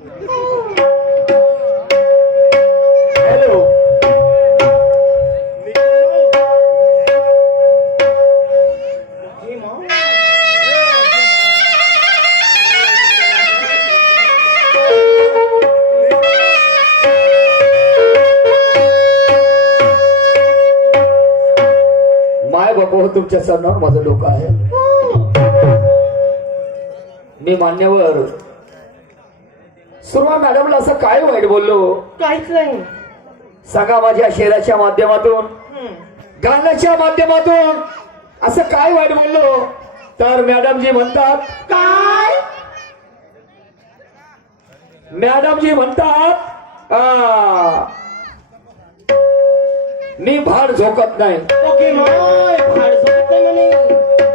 Hello, माय बाबा तुमच्या सणावर माझं डोकं आहे. मी मान्यवर सुरमा मॅडमला असं काय वाईट बोललो? काहीच नाही. सांगा माझ्या शेराच्या माध्यमातून, गाण्याच्या माध्यमातून असं काय वाईट बोललो? तर मॅडमजी म्हणतात काय? मॅडमजी म्हणतात मी भाड झोकत नाही. ओके माय फाड झोपत नाही म्हणे.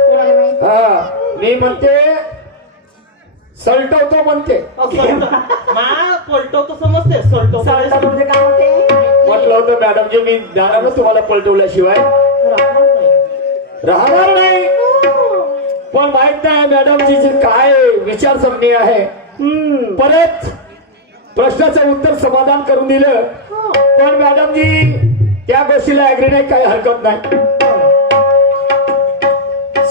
कोणाला माहित? मी म्हणते सलटवतो म्हणते. मा पलटवतो समजते. सलटवतो म्हणजे काय होते? म्हटलं होतं मॅडमजी मी ज्ञानानं तुम्हाला पलटवल्याशिवाय राहणार नाही. पण माहित नाही मॅडमजीचे काय विचारसरणी आहे. परत प्रश्नाचं उत्तर समाधान करून दिलं. पण मॅडमजी त्या गोष्टीला ऍग्री नाही, काही हरकत नाही.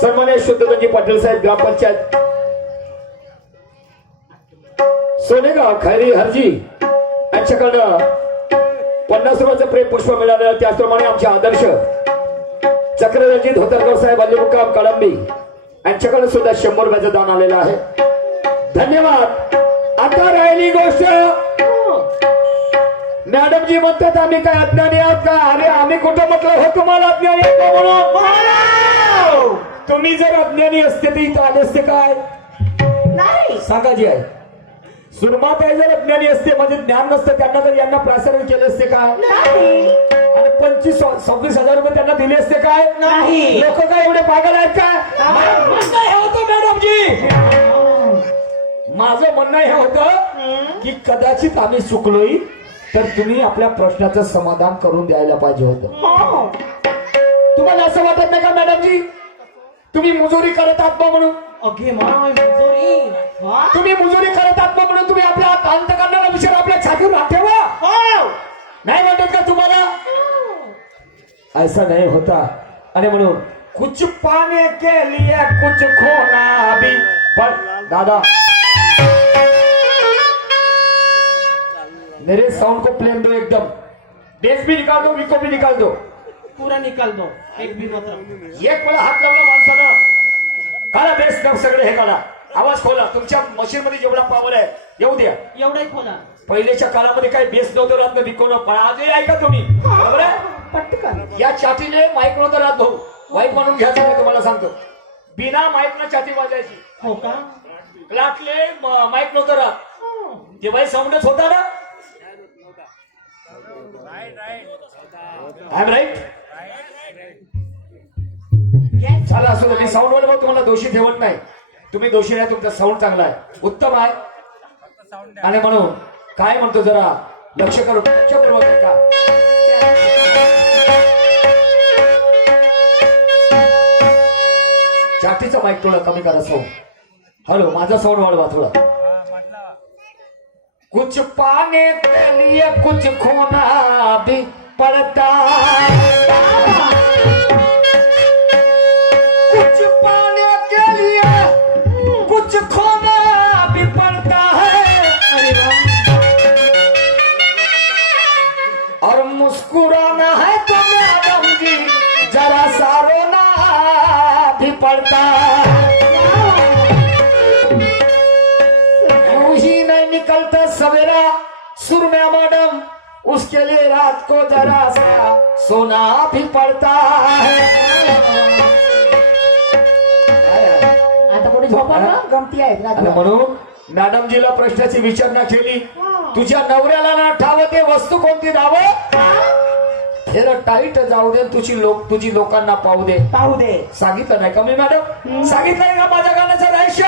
सन्मान्य शुद्धगंजी पाटील साहेब ग्रामपंचायत सोनेगाव खैरी हरजी यांच्याकडनं 50 रुपयाचं प्रेम पुष्प मिळालं. त्याचप्रमाणे आमचे आदर्श चक्रवर्ती धोतरकर साहेब अलिमुक्काम कळंबी यांच्याकडे सुद्धा 100 रुपयाचं दान आलेलं आहे. धन्यवाद. आता राहिली गोष्ट, मॅडमजी म्हणतात आम्ही काय अज्ञानी आहात का? अरे आम्ही कुठं म्हटलं हो तुम्हाला अज्ञानी आहात का म्हणून? तुम्ही जर अज्ञानी असते तर इथं आले असते काय? नाही. सांगा जी आहे. सुरमाताई जर अज्ञानी असते म्हणजे ज्ञान नसतं त्यांना, तर यांना प्रसारण केले असते काय? आणि 25-26 हजार रुपये त्यांना दिले असते काय? नाही. लोक काय एवढे पागल आहेत का? म्हणणं हे होतं मॅडमजी, माझं म्हणणं हे होतं की कदाचित आम्ही चुकलोय तर तुम्ही आपल्या प्रश्नाचं समाधान करून द्यायला पाहिजे होतं. तुम्हाला असं वाटत नाही का मॅडमजी तुम्ही मुजोरी करत आहात बा म्हणून? ओके माय मुजोरी. तुम्ही मुजोरी करत आहात बा म्हणून तुम्ही आपल्या अंतकरणाला विचार आपल्या छातीवर हात ठेवा. नाही म्हणतात का तुम्हाला? ऐसा नहीं होता. आणि म्हणून कुछ पाने के लिए कुछ खोना भी. पण दादा मेरे साउंड को प्लेन दो, एकदम बेस भी निकाल दो, विको भी निकाल दो, पूरा निकाल दो. एक भी मात्र. एक मला हात लावला माणसानं. काढा बेस सगळे हे काढा. आवाज खोला. तुमच्या मशीन मध्ये जेवढा पॉवर आहे येऊ द्या. एवढाही खोला. पहिलेच्या काळामध्ये काही बेस नव्हतं राहत, विको पण आजही ऐका तुम्ही बरोबर आहे. पटकन या छातीने माईक नव्हतं राहत भाऊ. वाईट म्हणून घ्यायचं नाही तुम्हाला सांगतो. बिना माईक न छाती वाजायची. हो का? क्लाटले माईक नव्हतं राहत. तेव्हा साऊंडच होता ना. I am right. झालं असं मी साऊंड वर भाऊ तुम्हाला दोषी ठेवत नाही. तुम्ही दोषी नाही, तुमचा साऊंड चांगला आहे, उत्तम आहे. आणि म्हणून काय म्हणतो जरा लक्ष करून लक्षपूर्वक ऐका. छातीचा माईक थोडा कमी करा साऊंड. हॅलो, माझा साऊंड वाढवा थोडा. कुछ पाने के लिए कुछ खोना भी पड़ता है. कुछ पाने के लिए कुछ खोना भी पड़ता है. और मुस्कुराना है तो मैडम जी जरा सा रोना भी पड़ता है. यूं ही नहीं निकलता सवेरा सुरमा मैडम, उसके लिए रात को जरा सा सोना भी पड़ता है. आता कोणी झोपा ना, गमती आहेत आणि म्हणून मॅडमजीला प्रश्नाची विचारणा केली. तुझ्या नवऱ्याला ना ठाव ते वस्तू कोणती दावं? फेर टाईट जाऊ दे, तुझी लोकांना पाहू दे. पाहू दे. सांगितलं नाही का मी मॅडम? सांगितलं नाही का माझ्या गाण्याचं रहस्य?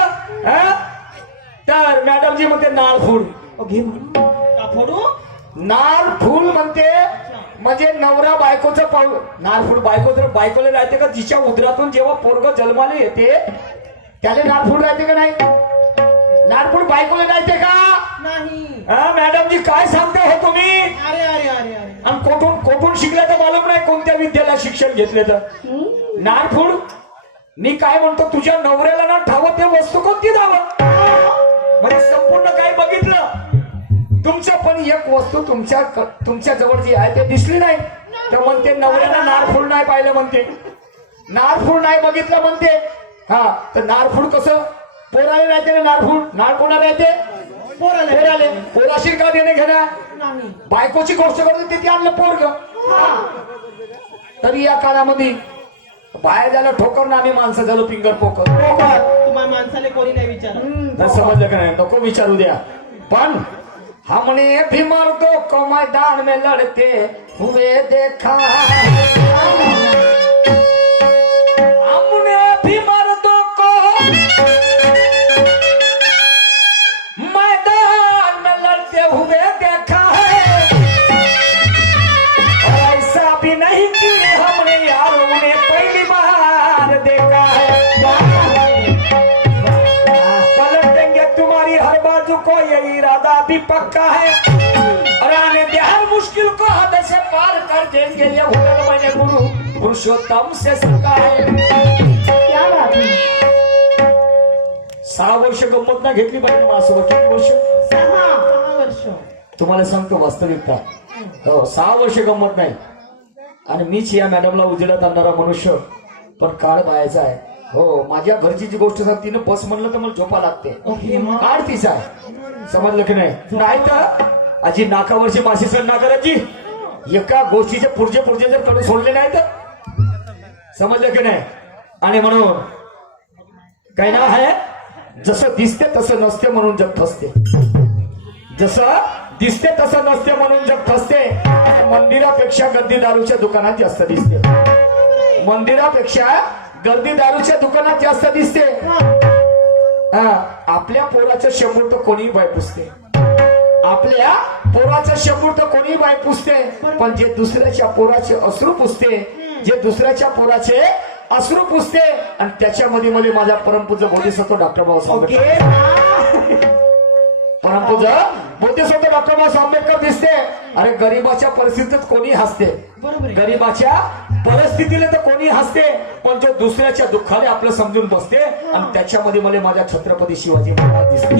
तर मॅडमजी म्हणते नाळ फूल. का फोडू? नाळ फूल म्हणते म्हणजे नवरा बायकोचं पाहू. नाळ फूल बायको जर बायकोला राहते का? तिच्या उदरातून जेव्हा पोरग जन्माला येते त्याला नाळ फूल राहते का नाही? नारपूड बायकोला जायचे का? नाही. हा मॅडमजी काय सांगते हो तुम्ही? अरे अरे अरे अरे आणि कोठून कोठून शिकले तर मालूम नाही, कोणत्या विद्याला शिक्षण घेतले तर. नारफूड मी काय म्हणतो, तुझ्या नवऱ्याला ना ठावं ते वस्तू कोणती धावं? म्हणजे संपूर्ण काय बघितलं तुमचं, पण एक वस्तू तुमच्या जवळ जी आहे ते दिसली नाही. तर म्हणते नवऱ्याला नारफूड नाही पाहिलं, म्हणते नारफूड नाही बघितलं म्हणते. हा तर नारफूड कसं पोराला राहते ना, नारफूड नार कोणाला राहते? पोराले. पोराशी का देणे घेण्या? नाही. बायकोची गोष्ट करते तिथे आणलं पोरग. तरी या काळामध्ये बाहेर झालं ठोकर ना, आम्ही माणसं झालो फिंगर पोकर. तुम्हाला माणसाला कोणी नाही विचारत. समजलं का नाही? नको विचारू द्या. पण हा म्हणे भीमर दो को मैदान में लड़ते हुए देखा, हमने भीमर दो को मैदान में लड़ते हुए देखा है, और ऐसा भी नहीं कि हमने यार उन्हें पहली बार देखा है. पलटेंगे तुम्हारी हर बाजू को, ये इरादा भी पक्का है, और आने दे हर मुश्किल को हद से पार कर देंगे, ये हुनर मैंने गुरु पुरुषोत्तम से सीखा है. क्या बात है. 6 वर्ष गंमत ना घेतली पाहिजे माझ्यासोबत. किती वर्ष? 6 वर्ष. तुम्हाला सांगतो वास्तविकता. हो 6 वर्ष गंमत नाही. आणि मीच या मॅडमला उजेडात आणणारा मनुष्य, पण काळ बायाचा आहे. हो माझ्या घरची जी गोष्ट सांग, तिनं बस म्हणलं तर मला झोपा लागते. काळ तिचा आहे. समजलं की नाही? नाही तर आजी नाकावरची माशी सण ना करायची. एका गोष्टीचे पुढचे जर कडे सोडले नाही तर. समजलं की नाही? आणि म्हणून काय नाव आहे, जसं दिसते तसं नसते म्हणून जग फसते. जसं दिसते तसं नसते म्हणून जग फसते. मंदिरापेक्षा गर्दी दारूच्या दुकानात जास्त दिसते. मंदिरापेक्षा गर्दी दारूच्या दुकानात जास्त दिसते. आपल्या पोराचं शंभर तर कोणी बाय पुसते. आपल्या पोराचं शंभर तर कोणी बाय पुसते. पण जे दुसऱ्याच्या पोराचे अश्रू पुसते, जे दुसऱ्याच्या पोराचे अश्रू पुसते, आणि त्याच्यामध्ये मला माझा परमपूज्य बोधिसत्व डॉक्टर बाबासाहेब आंबेडकर, परमपूज्य बोधिसत्व डॉक्टर बाबासाहेब आंबेडकर दिसते. अरे गरीबाच्या परिस्थितीत कोणी हसते, गरीबाच्या परिस्थितीला तर कोणी हसते, पण जो दुसऱ्याच्या दुःखाने आपलं समजून बसते, आणि त्याच्यामध्ये मला माझ्या छत्रपती शिवाजी महाराज दिसते.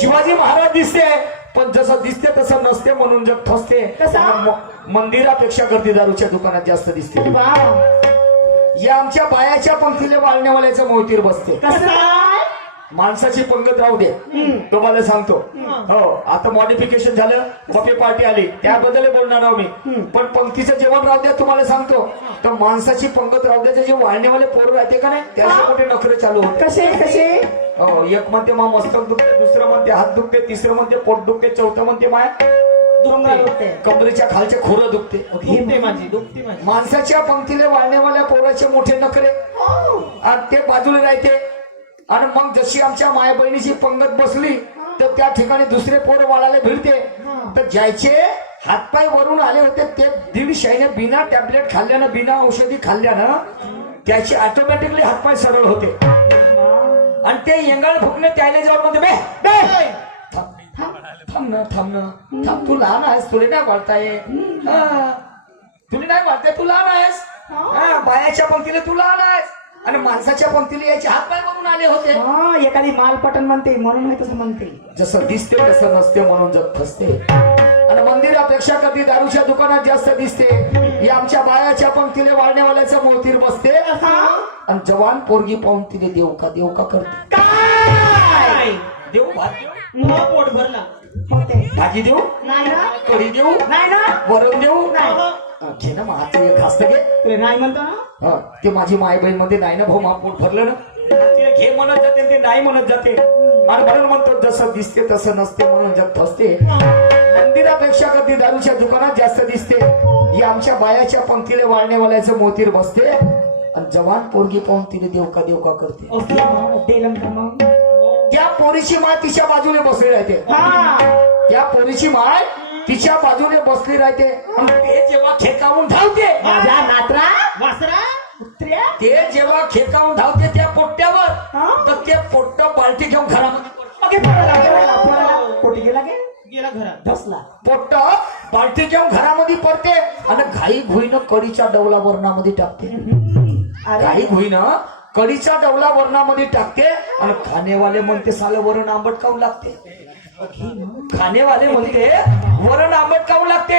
शिवाजी महाराज दिसते. पण जसं दिसते तसं नसते म्हणून जग फसते. मंदिरापेक्षा गर्दी दारूच्या दुकानात जास्त दिसते. या आमच्या बायाच्या पंक्तीला वाळण्यावाल्याचं मोहतीर बसते. माणसाची पंगत राहू दे, तुम्हाला सांगतो. हो आता मॉडिफिकेशन झालं, बफे पार्टी आली, त्याबद्दल बोलणार आहो मी. पण पंक्तीचं जेवण राहू द्या, तुम्हाला सांगतो. तर माणसाची पंगत राहू द्या, जे वाळणेवाले पोरं राहते का नाही, त्याचे मोठे नखरे चालू होते. कसे? हो एक म्हणते मा मस्तक दुखते, दुसरं म्हणते हात दुखते, तिसरं म्हणते पोट दुखते, चौथं म्हणते माय कमरेच्या खालचे खोरं दुखते. माणसाच्या पंक्तीला वाळण्यावाल्या पोराचे मोठे नखरे, आणि ते बाजूला राहते. आणि मग जशी आमच्या माया बहिणीची पंगत बसली, तर त्या ठिकाणी दुसरे पोर वाळायला भिडते. तर ज्याचे हातपाय वरून आले होते ते 150 बिना टॅबलेट खाल्ल्यानं, बिना औषधी खाल्ल्यानं त्याचे ऑटोमॅटिकली हातपाय सरळ होते. आणि ते येंगाळ फुकणे त्याला जवळ मध्ये थांब, तू लहान आहेस, तुला नाही वाढताय, तुला नाही वाढताय, तू लहान आहेस. बायाच्या पंक्तीला तू लहान आहेस, आणि माणसाच्या पंक्तीला याचे हातपाय बघून आले होते. एखादी मालपटन म्हणते म्हणून मी तसं म्हणते. जसं दिसते तसं नसते म्हणून जग फसते. आणि मंदिरापेक्षा कधी दारूच्या दुकानात जास्त दिसते. या आमच्या बायाच्या पंक्तीला वाळण्यावाल्याचं मोतीर बसते. आणि जवान पोरगी पाहून तिने देव का करते. देऊ भात देऊ, पोट भरला, भाजी देऊ नाही ना, कढी देऊ नाही ना, वरण देऊ घे ना, माझं एक घासत घे. तुला नाही म्हणतो ना. ते माझी माय बहीण मध्ये नाही ना भाऊ, मा पोट भरलं ना, तिला घे म्हणत जाते, ते नाही म्हणत जाते. आणि म्हणून म्हणतो जसं दिसते तसं नसते म्हणून जग फसते. मंदिरापेक्षा कधी दारूच्या दुकानात जास्त दिसते. ही आमच्या बायाच्या पंक्तीला वाळण्यावाल्याचं मोतीर बसते. आणि जवान पोरगी पाहून तिने देव का करते. त्या पोरीची माय तिच्या बाजूने बसली राहते. त्या पोरीची माय तिच्या बाजूने बसली राहते. आणि ते जेव्हा खेकावून धावते, माझ्या नात्रा वासरा कुत्र्या ते जेव्हा खेकावून धावते त्या पोट्ट्यावर हा? तर ते पोट्ट बाल्टी घेऊन घरामध्ये पडतं. ओके पोराला कोटी गेला गे गेला घरात धसला पोट्ट बाल्टी घेऊन घरामध्ये पडते आणि घाई घुईनं कढीच्या डवला वरणामध्ये टाकते. अरे घाई घुईनं कढीचा डवला वरणामध्ये टाकते आणि खानेवाले म्हणते सालं वरण आंबट काऊन लागते. खानेवाले म्हणते वरण आंबट काऊन लागते.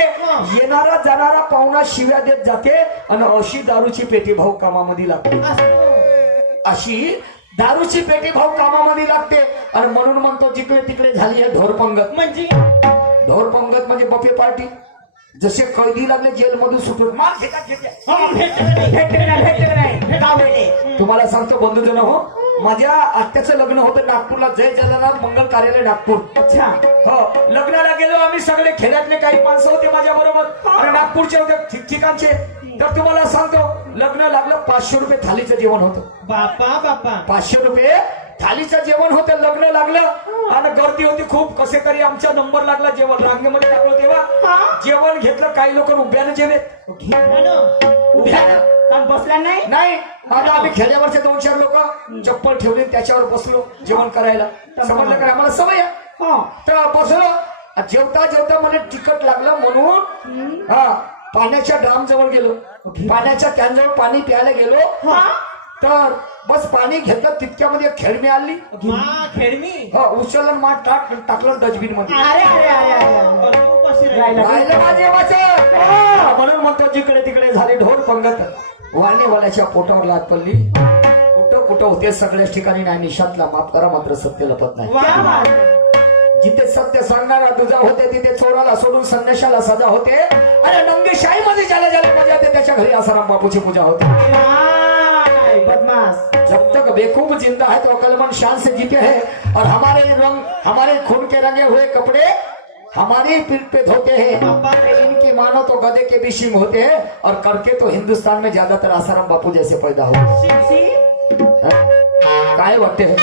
येणारा जाणारा पाहुणा शिव्या देत जाते आणि अशी दारूची पेटी भाऊ कामामध्ये लागते. अशी दारूची पेटी भाऊ कामामध्ये लागते आणि म्हणून म्हणतो जिकडे तिकडे झाली आहे ढोरपंगत. म्हणजे ढोरपंगत म्हणजे बफे पार्टी. जसे कैदी लागले जेलमधून सुटून मार घेतात घेतल्या. तुम्हाला सांगतो बंधूजन हो, माझ्या आत्याचं लग्न होतं नागपूरला, जय जगन्नाथ मंगल कार्यालय नागपूर. अच्छा हो, लग्नाला गेलो आम्ही सगळे, खेड्यातले काही माणसं होते माझ्या बरोबर आणि नागपूरचे होते ठिकठिकाणचे. तर तुम्हाला सांगतो लग्न लागलं 500 रुपये थालीचं जेवण होतं. बापा बापा 500 रुपये थालीचं जेवण होतं. लग्न लागलं आणि गर्दी होती खूप. कसे तरी आमचा नंबर लागला. जेवण रांगेमध्ये लागलो तेव्हा जेवण घेतलं. काही लोक उभ्यानं जेवेत. उभ्यानं कारण बसला नाही नाही. आता आम्ही खेड्यावरचे 2-4 लोक चप्पल ठेवले त्याच्यावर बसलो जेवण करायला. समजलं का, आम्हाला सवय आहे. हा तर बसलो. जेवता जेवता मला तिखट लागलं म्हणून पाण्याच्या ड्राम जवळ गेलो. पाण्याच्या कॅनजवळ पाणी प्यायला गेलो. तर बस पाणी घेतलं तितक्यामध्ये एक खेळणी आली. मा खेळणी उचललं माठ टाकलं डस्टबिन मध्ये. अरे अरे अरे अरे उपाशी राहिला. राहिलं माझे वाचन. म्हणून म्हणतो जिकडे तिकडे झाली ढोर पंगत. वाणेवाल्याच्या पोटावर लात पडली. कुठं कुठं होते सगळ्याच ठिकाणी नाही. निशातला माफ करा मात्र सत्य लपत नाही. क्या बात है. जिथे सत्य सांगणारा दुजा होते तिथे चोराला सोडून संन्याशाला सजा होते. आणि नंगेशाही मध्ये ज्याला ज्याला मजा येते त्याच्या घरी आसाराम बापूची पूजा होते. नाही, बदमाश जब तक बेखूब जिंदा है तो अकलमंद शान से जीते हैं और हमारे खून के रंगे हुए कपड़े हमारी पीठ पे धोते हैं. इनकी मानो तो गधे के भी शिंग होते हैं और करके तो हिंदुस्तान में ज्यादातर आसाराम बापू जैसे पैदा होते हैं. काय वाटते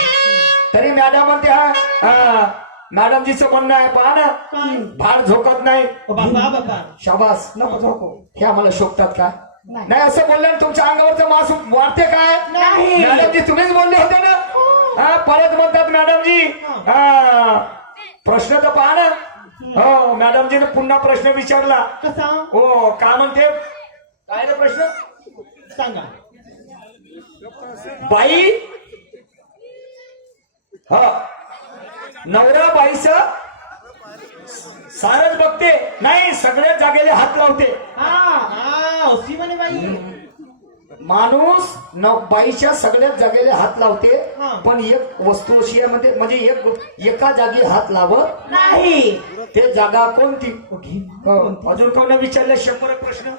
तरी मॅडम म्हणते हा मॅडमजीचं म्हणणं आहे पहा ना, भाड झोकत नाही. बापा बापा शाबास. नको झोको हे आम्हाला शोभतात का नाही. नाही असं बोलल्याने तुमच्या अंगावरचं मास वाढते काय. नाही. मॅडमजी तुम्हीच बोलले होते ना. परत म्हणतात मॅडमजी प्रश्न तर पहा ना. हो मॅडमजीने पुन्हा प्रश्न विचारला. कसा हो काय म्हणते काय रे प्रश्न सांगा बाई. नवरा बाईचं सारच बघते नाही सगळ्या जागेला हात लावते. अशी म्हणे बाई माणूस बाईच्या सगळ्याच जागेला हात लावते. हा. पण एक वस्तू अशी आहे म्हणजे एका जागी हात लावत नाही. ते जागा कोणती. अजून कोण विचारले 100 प्रश्न.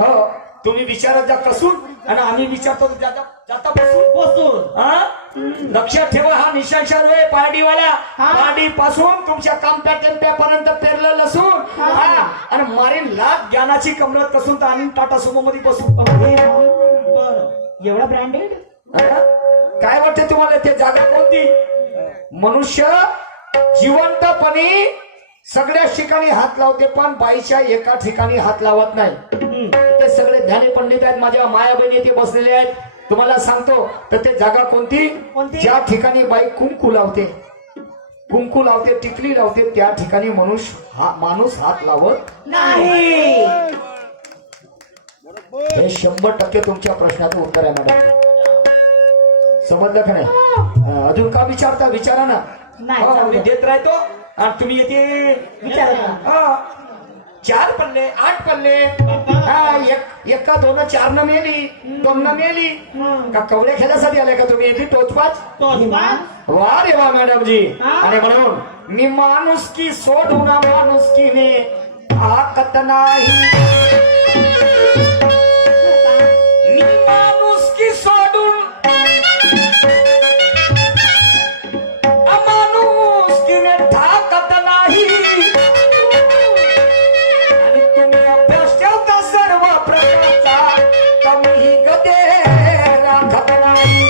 हो तुम्ही विचारत जा कसून आणि आम्ही विचारतो जाता बसून. बसून लक्षात ठेवा हा निशांशार आहे पारडीवाला. पारडी पासून तुमच्या कामप्या टेम्प्यापर्यंत पेरलं लसून आणि मारीन लाख ज्ञानाची कमरत कसून तर आम्ही टाटा सुमो मध्ये बसून. बर एवढा ब्रँडेड काय वाटते तुम्हाला ते जागा कोणती. मनुष्य जिवंतपणे सगळ्याच ठिकाणी हात लावते पण बाईच्या एका ठिकाणी हात लावत नाही. ते सगळे ध्यानी पंडित आहेत माझ्या माया बहिणी इथे बसलेले आहेत. तुम्हाला सांगतो तर ते जागा कोणती ज्या ठिकाणी बाई कुंकू लावते टिकली लावते त्या ठिकाणी माणूस हात लावत नाही. हे 100% तुमच्या प्रश्नाचं उत्तर आहे मॅडम. समजलं का नाही. अजून का विचारता विचारा ना. नाही, हो, जाऊ मी दे. देत राहतो आणि तुम्ही येते विचारा 4 पल्ले 8 पल्ले. एका 2 4 न मेली 2 न मेली का कवड्या खेळण्यासाठी आले का तुम्ही येते टोचपाच. वा रे वा मॅडमजी. आणि म्हणून मी माणुसकी सोडून माणुसकीने आकत नाही. मी माणुसकी सोडून अमानुसकीने ठाकत नाही. आणि तुम्ही अभ्यास ठेवता सर्व प्रकारचा कमी गदे राखत नाही.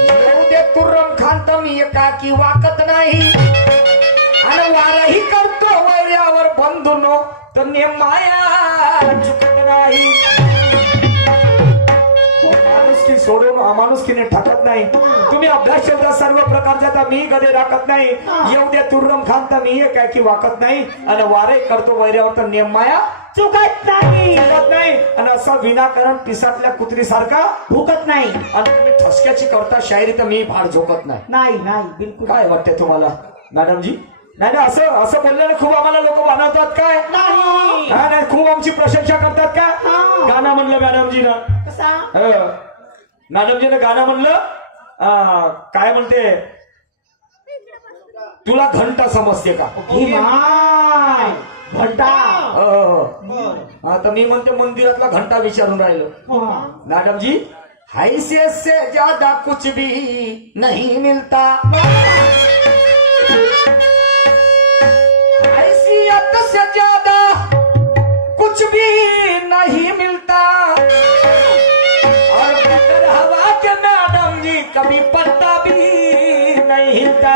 येऊ दे तुरम खांत मी एकाकी वाकत नाही. आणि वारही करतो वैर्यावर बंधूनो तर माया चुकत नाही. माणुसकी सोडून अमानुसकीने ठकत नाही. तुम्ही अभ्यास शब्द सर्व प्रकारचा तर मी कधी राखत नाही. येऊ द्या तुर्रम खान तर मी काय की वाकत नाही. आणि वारे करतो वैऱ्यावर तर नेम माया चुकत नाही. चुकत नाही. आणि असं विनाकारण पिसातल्या कुत्री सारखा भुकत नाही. आणि तुम्ही ठसक्याची करता शायरी तर मी फार झोकत नाही. नाही नाही बिलकुल काय वाटते तुम्हाला मॅडमजी? नाही नाही, असं बोलल्याने खूप आम्हाला लोक बनवतात काय? नाही. हा नाही, खूप आमची प्रशंसा करतात का? हा. गाणं म्हणलं मॅडमजीनं. कसा मॅडमजीनं गाणं म्हणलं काय म्हणते, तुला घंटा समजते का? ही माय घंटा. बर आता मी म्हणते मंदिरातला घंटा विचारून राहिलो. हा. मॅडमजी, हैसियत से ज्यादा कुछ भी नहीं मिलता, हैसियत से ज्यादा कुछ भी नहीं मिलता, और बगैर हवा के मैडम जी कभी पत्ता भी नहीं हिलता.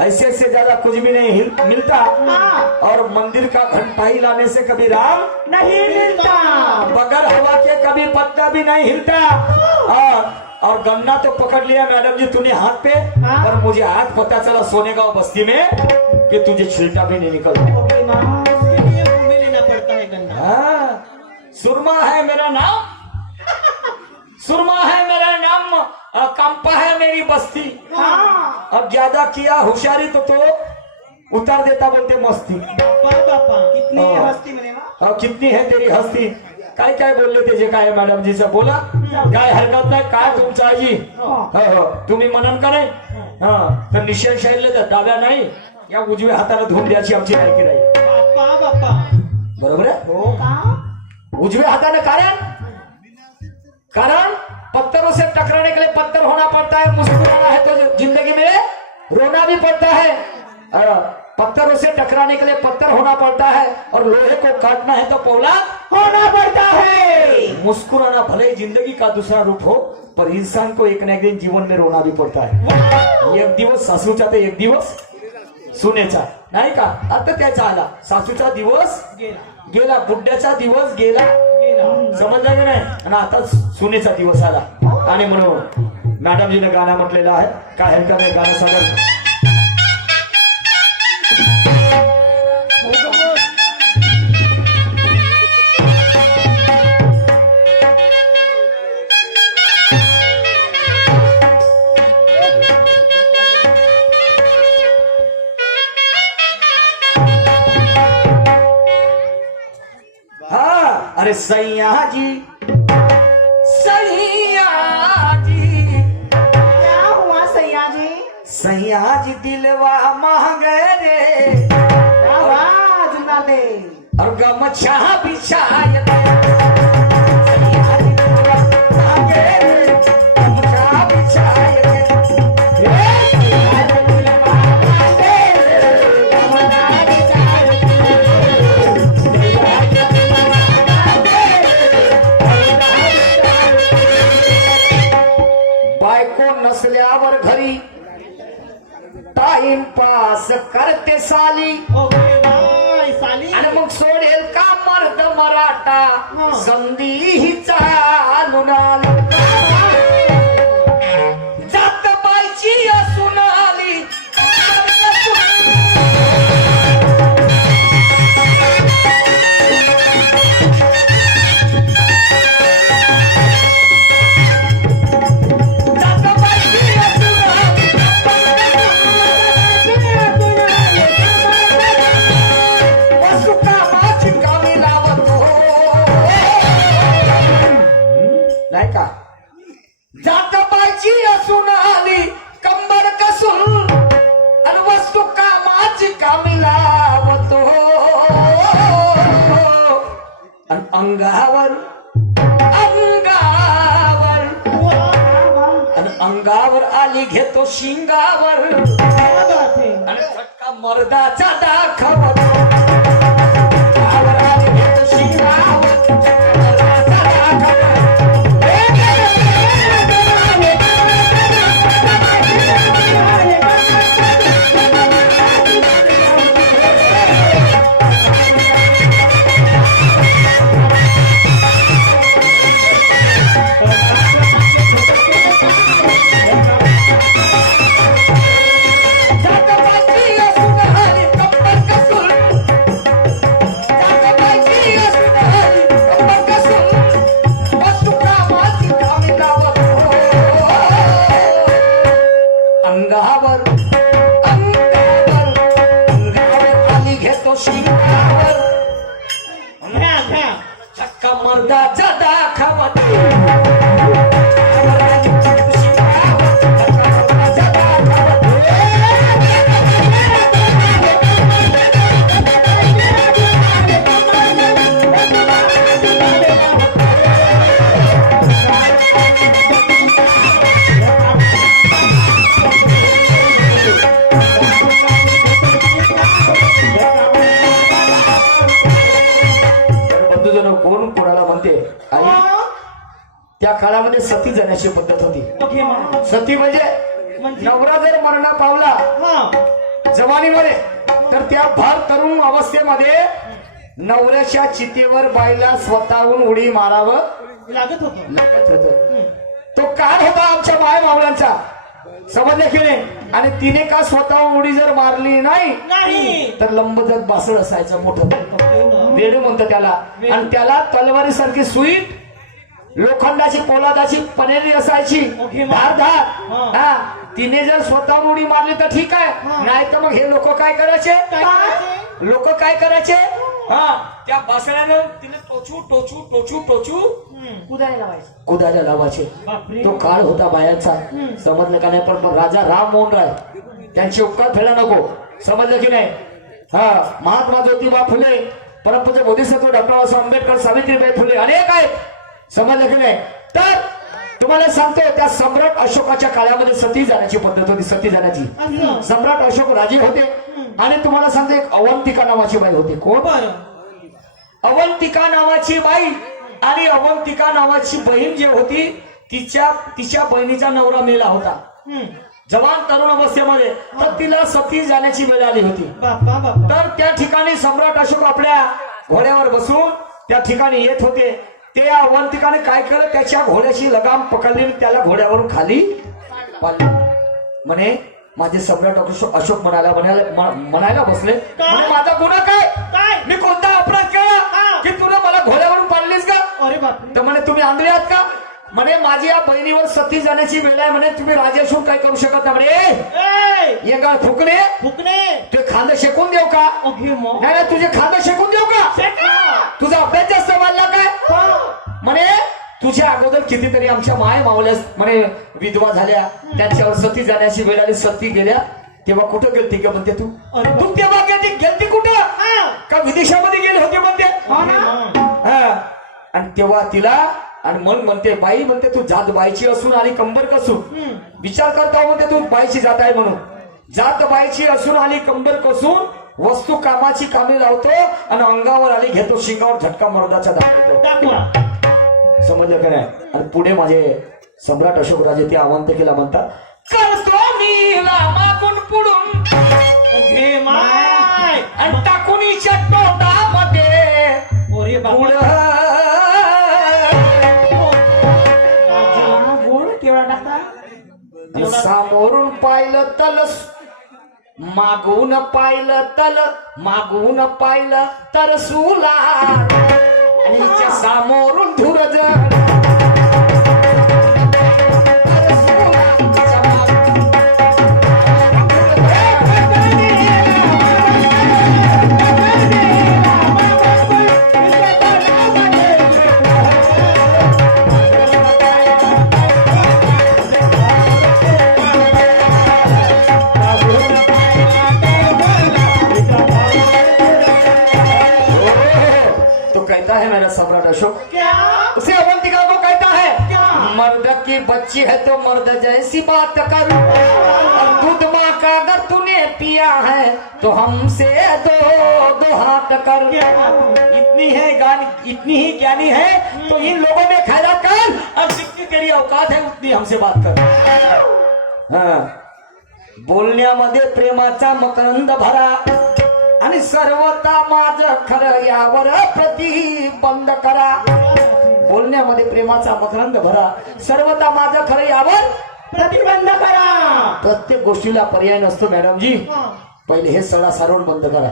हैसियत से ज्यादा कुछ भी नहीं मिलता, हाँ. और मंदिर का घंटा ही लाने से कभी राम नहीं मिलता. बगैर हवा के कभी पत्ता भी नहीं हिलता. और गन्ना तो पकड़ लिया मैडम जी तूने हाथ पे, हाँ? पर मुझे आज पता चला सोनेगांव बस्ती में कि तुझे छिलटा भी नहीं निकलता. ही माय. उसके लिए मुंह में लेना पड़ता है गन्ना. हाँ, सुरमा है मेरा नाम, सुरमा है मेरा नाम, कंपा है मेरी बस्ती. हाँ. अब ज्यादा किया होशियारी तो उतार देता बोलते मस्ती. बापा कितनी हाँ. हस्ती म्हणे वा. अब कितनी है तेरी हस्ती. काय काय बोलले ते जे काय मॅडम जी बोला, काय हरकत नाही. काय तुमचं आजी तुम्ही म्हणन का नाही? हा, तर निश्चय शैल्य तर डाव्या नाही, या उजव्या हाताला धुवून द्यायची आमची लायकी नाही. बापा बरोबर आहे. हो का. उजव्या हाताने कारण पत्थरों से टकराने के लिए पत्थर होना पड़ता है, मुस्कुराना है तो जिंदगी में रोना भी पड़ता है. पत्थरों से टकराने के लिए पत्थर होना पड़ता है, और लोहे को काटना है तो पौलाद होना पड़ता है. मुस्कुराना भले ही जिंदगी का दूसरा रूप हो, पर इंसान को एक ना एक दिन जीवन में रोना भी पड़ता है. एक दिवस सासूचा तर एक दिवस सुनेचा, नाही का? आता त्याचा आला सासूचा दिवस गेला, बुड्ढ्याचा दिवस गेला, समजलं की नाही? आणि आता सुनेचा दिवस आला. आणि म्हणून मॅडमजीने गाणं म्हटलेलं आहे. काय हरकत नाही, गाणं सादर. अरे सैया जी, सैया जी, क्या हुआ सैया जी. सैया जी दिलवा मांगे रे, आवाज ना दे. और गमछा बिछाए दे. सैया जी दिलवा मांगे रे, गमछा बिछाए दे. सैया जी दिलवा मांगे रे, गमछा बिछाए नसल्यावर घरी टाइमपास करते साली. साली आणि मग सोडेल का मर्द मराठा, संधी ही चालून आली. जात बायची असून आली, नाही का? जात बायची असून आली, कंबर कसून, आणि वस्तू कामाची कामी लावतो. आणि अंगावर आणि अंगावर आली घेतो शिंगावर, आणि फटका मर्दाचा दाखवतो. अंगावर आली घेतो शिंगावर, मर्दाचा दाखवतो. काळामध्ये सती जाण्याची पद्धत होती. ओके मा सती म्हणजे म्हणजे? नवरा जर मरण पावला हा जवानीमध्ये तर त्या भर तरुण अवस्थेमध्ये नवऱ्याच्या चितेवर बाईला स्वतःहून उडी मारावं लागत होतो. लागत होतं. तो काळ होता आमच्या माय मावळ्यांचा, समजले की नाही. आणि तिने का स्वतःहून उडी जर मारली नाही नाही तर लंबजत बासळ असायचं मोठं, ओके मा. वेडू म्हणतो त्याला. आणि त्याला तलवारीसारखी सुई लोखंडाची पोलादाची पनेरी असायची ओके, मग. धार धार. हा. हा तिने जर स्वतःहून उडी मारली तर ठीक आहे, हा. नाही तर मग हे लोक काय करायचे, काय करायचे? लोक काय करायचे, हा त्या बासळ्यानं तिने टोचू टोचू टोचू टोचू कुदायला लावायचे. बापरे. तो काळ होता बायांचा, समजलं का नाही. पण राजा राम मोहन राय त्यांचे उपकार फेडा नको, समजलं की नाही. हा महात्मा ज्योतिबा फुले, परमपूज्य बोधिसत्व डॉक्टर बाबासाहेब आंबेडकर, सावित्रीबाई फुले अनेक आहेत, समजलं की नाही. तर तुम्हाला सांगतो त्या सम्राट अशोकाच्या काळामध्ये सती जाण्याची पद्धत होती, सती जाण्याची. असं. सम्राट अशोक राजे होते आणि तुम्हाला सांगतो एक अवंतिका नावाची बाई होती. कोण? बरं. अवंतिका नावाची बाई. आणि अवंतिका नावाची बहीण जी होती तिच्या बहिणीचा नवरा मेला होता जवान तरुण अवस्थेमध्ये, तर तिला सती जाण्याची वेळ आली होती. बापा बापा. तर त्या ठिकाणी सम्राट अशोक आपल्या घोड्यावर बसून त्या ठिकाणी येत होते. ते अवंतिकाने काय केलं, त्याच्या घोड्याची लगाम पकडली आणि त्याला घोड्यावरून खाली पाडले. म्हणे माझे सम्राट अशोक म्हणायला बसले, म्हणे, माझा गुन्हा काय, काय? मी कोणता अपराध केला हा. की तुला मला घोड्यावरून पाडलीस का. अरे बापरे. तर म्हणे तुम्ही आंधळे आहात का. म्हणे माझी या बहिणीवर सती जाण्याची वेळ आहे, म्हणे तुम्ही राजे असून काय करू शकत नाही. म्हणे ए, ये गाळ फुकणे, फुकणे. तुझे खांदे शेकून देऊ का. ओके मग. नाही नाही, तुझे खांदे शेकून देऊ का. शेका. तुझा अभ्यास जास्त वाढला काय. हा. म्हणे तुझ्या अगोदर कितीतरी आमच्या माय मावल्या म्हणे विधवा झाल्या, त्यांच्यावर सती जाण्याची वेळ आली, सती गेल्या. तेव्हा कुठं गेलती का म्हणते तू. अरे बाप. तू तेव्हा गेलती कुठं, हा. का विदेशामध्ये गेले होते म्हणते. हा ना. हा. आणि तेव्हा तिला आणि मन म्हणते, बाई म्हणते तू जात बाईची असून आली कंबर कसून. विचार करता म्हणते तू बाईची जात आहे म्हणून. जात बाईची असून आली कंबर कसून, वस्तू कामाची कामी लावतो आणि अंगावर आली घेतो शिंगावर झटका मर्दाचा दाखवतो. दाखवा. समजलं का नाही. आणि पुढे माझे सम्राट अशोकराजे ते अवंतिकेला म्हणतात, करतो मी मागून पुढून ओके माय. आणि टाकून तोंडामध्ये अरे बापा. पुढं. गोड केवढा टाकता. आणि सामोरून पाहिलं तल, मागून पाहिलं तल, मागून पाहिलं तर सुला, आणि हिच्या सामोरून धुरज. है मेरा सम्राट अशोक, क्या? उसे अवंतिका को कहता है, क्या? मर्द की बच्ची है तो मर्द जैसी बात कर, और दूध माँ का अगर तूने पिया है तो हमसे दो हाथ कर. इतनी ही ज्ञानी है तो इन लोगों में खैरात कर, और जितनी तेरी औकात है उतनी हमसे बात कर. हाँ, बोलण्यामध्ये प्रेमाचा मकरंद भरा, आणि सर्वता माझं खरं यावर प्रतिबंध करा. बोलण्यामध्ये प्रेमाचा मकरंद भरा, सर्वता माझं खरं यावर प्रतिबंध करा. प्रत्येक गोष्टीला पर्याय नसतो मॅडमजी. पहिले हे सडा सारवून बंद करा.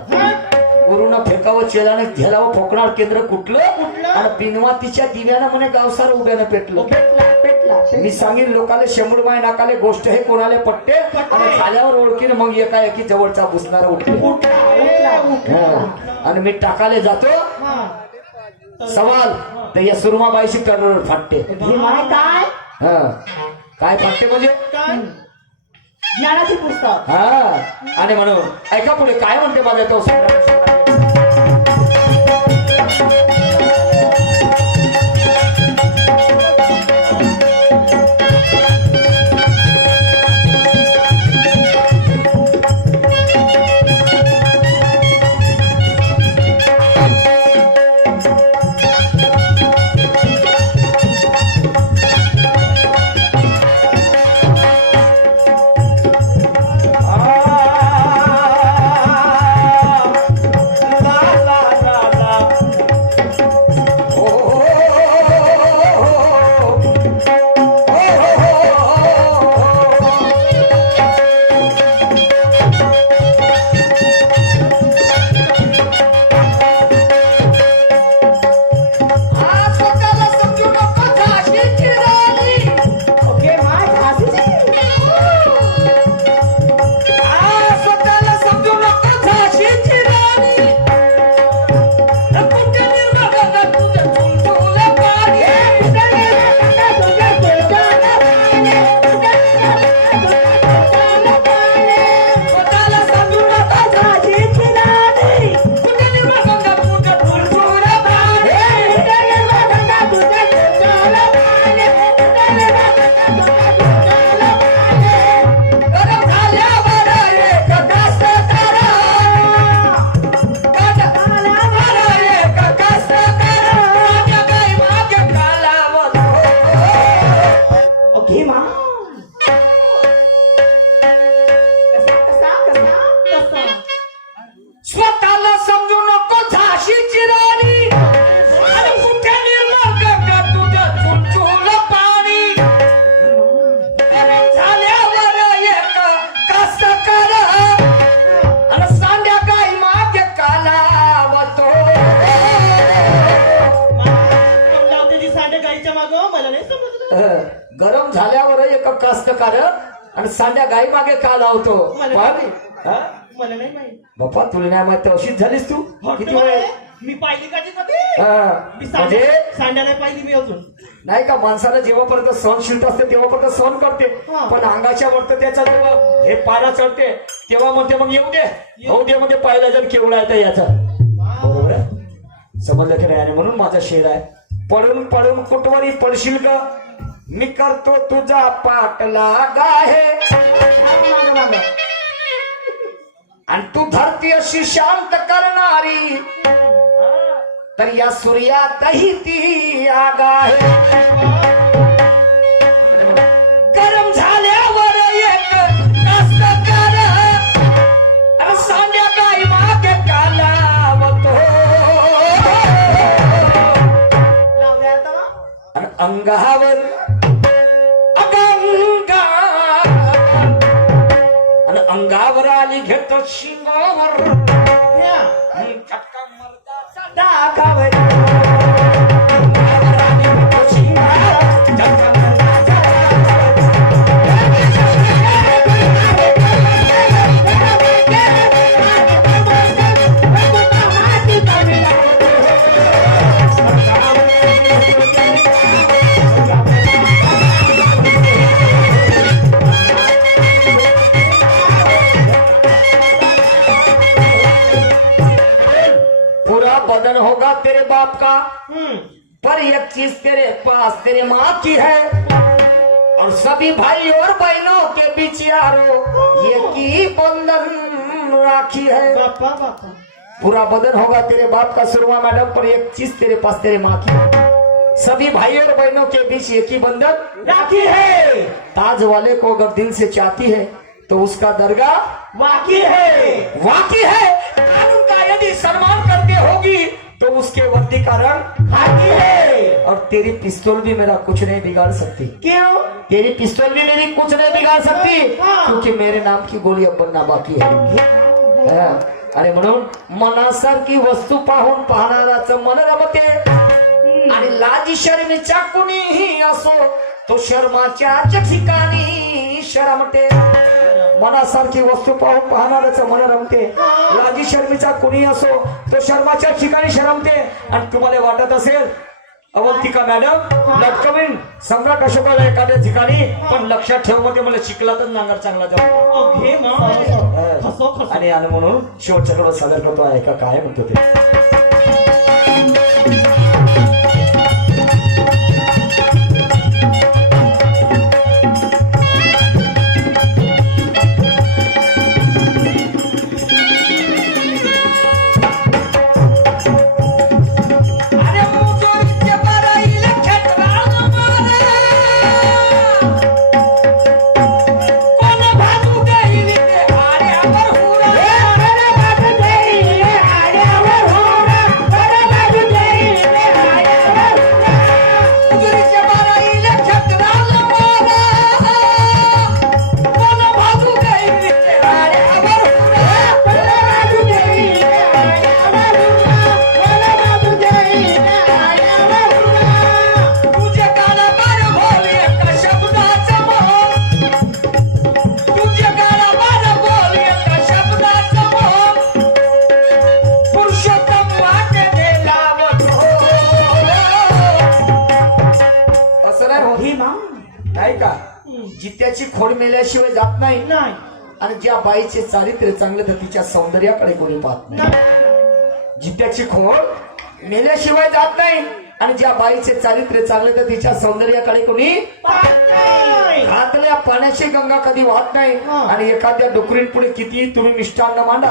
गुरुनं फेकावं, चेलाने झेलावं, फोकणार केंद्र कुठलं, आणि बिनवातीच्या दिव्यानं म्हणे गावसार उभ्यानं पेटलं. मी सांगेन लोकाले शंभूरमाय नाकाले गोष्ट हे कोणाले पट्टे, आणि झाल्यावर ओळखीन मग एकाएकी जवळचा पुसणारा उठले. आणि मी टाकाले जातो सवाल, तर या सुरमाबाईशी टर्नर फाटते. काय हा, काय फाटते म्हणजे ज्ञानाची पुस्तक. हा, आणि म्हणून ऐका पुढे काय म्हणते माझ्या तो कास्तकार आणि सांड्या गाई मागे का लावतो मला पण नाही. हा? मला नाही माहित. बाप्पा तुला नाही माहिती अशीच झालीस तू किती हट्ट वेळ आहे. मी पाहिली कधी कधी हा. मी म्हणजे सांड्या नाही पाहिली मी अजून. नाही का माणसाला जेव्हापर्यंत सहनशील असते तेव्हापर्यंत सहन करते हा. पण अंगाच्या वरती त्याचा जेव्हा हे पारा चढते तेव्हा म्हणते मग येऊ दे होऊ दे म्हणजे पाहिला जर केवढा आहे याचा बरोबर आहे समजलं की नाही आणि म्हणून माझा शेर आहे पडून पडून कुठवरी पडशील ग मी करतो तुझा पाटला गाहे आणि तू धरती अशी शांत करणारी तर या सूर्यातही ती आग आहे गरम झाल्यावर एक कास्तकार आणि संध्याकाळी मागे का लावतो लावल्या आता वा? आणि अंगावर आणि अंगावर आली घेत शिंगावर ह्या. चटका मर्दाचा डागावर पूरा बदन होगा तेरे बाप का पर एक चीज तेरे पास तेरे माँ की है और सभी भाई और बहनों के बीच यारो ये की बंधन राखी है बाप्पा बाप्पा. पूरा बदन होगा तेरे बाप का सुरमा मैडम पर एक चीज तेरे पास तेरे माँ की है सभी भाई और बहनों के बीच एक ही बंधन राखी है ताज वाले को अगर दिल से चाहती है तो उसका दरगाह वाकी है. वाकी है ताज उनका यदि सम्मान करके होगी तो उसके वर्दी का रंग खाकी है. और तेरी पिस्तौल भी मेरा कुछ नहीं बिगाड़ सकती क्यों? तेरी पिस्तौल भी मेरी कुछ नहीं बिगाड़ सकती हाँ. क्योंकि मेरे नाम की गोली अब बनना बाकी है हा. आणि म्हणून मनासारखी वस्तू पाहून पाहणाराचं मन रमते आणि लाजी शर्मीच्या कुणीही असो तो शर्माच्याच ठिकाणी शरमते मनासारखी वस्तू पाहून पाहणाराचं मन रमते लाजी शर्मीचा कुणी असो तो शर्माच्या ठिकाणी शरमते आणि तुम्हाला वाटत असेल अवंतिका मॅडम लटकवीन सम्राट अशोकाला एखाद्या ठिकाणी पण लक्षात ठेव मध्ये मला शिकला तर नांगर चांगला जाऊ घे माय. खसो खसो. आणि म्हणून शेवटच्याकडे सादर करतो ऐका काय म्हणतो ते नाही का जित्याची खोड मेल्याशिवाय जात नाही नाही. आणि ज्या बाईचे चारित्र्य चांगलं तर तिच्या सौंदर्याकडे कोणी पाहत नाही जित्याची खोड मेल्याशिवाय जात नाही आणि ज्या बाईचे चारित्र्य चांगलं तर तिच्या सौंदर्याकडे कोणी हातल्या पाण्याची गंगा कधी वाहत नाही आणि एखाद्या डोकरीन पुढे किती तुम्ही मिष्टान्न मांडा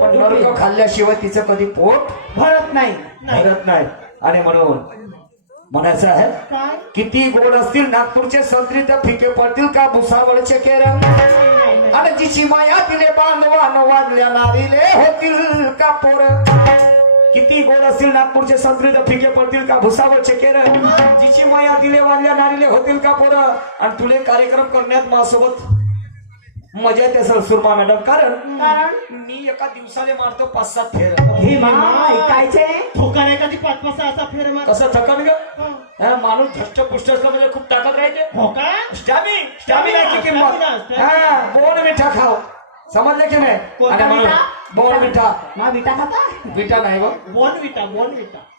पण नरक खाल्ल्याशिवाय तिचं कधी पोट भरत नाही. भरत नाही आणि म्हणून म्हणायचं आहे काय? किती गोड असतील नागपूरचे संत्री तर फिके पडतील का भुसावळचे केरम आणि जिची माया तिने बांधवान वाजल्या नारीले होतील का पोर किती गोड असतील नागपूरचे संत्री तर फिके पडतील का भुसावळचे केरम जिची माया तिने वाजल्या नारीले होतील का पोर आणि तुले कार्यक्रम करण्यात माझ्यासोबत मजा येते सर सुरमा मॅडम कारण मी एका दिवसाले मारतो 5-7 फेर हे माय कायचे ठोका नाही कधी 5-5 असा फेर मार कसं थकन ग हा, माणूस धष्टपुष्ट असला म्हणजे खूप ताकद राहते. हो का स्टॅमिनाची किंमत. स्टॅमिना. हा, बोन मिठा खाव, समजलं की नाही? कोणता आणि म्हणून मिठा? बोन मिठा, मा बिटा खाता विटा नाही बघ, बोनविटा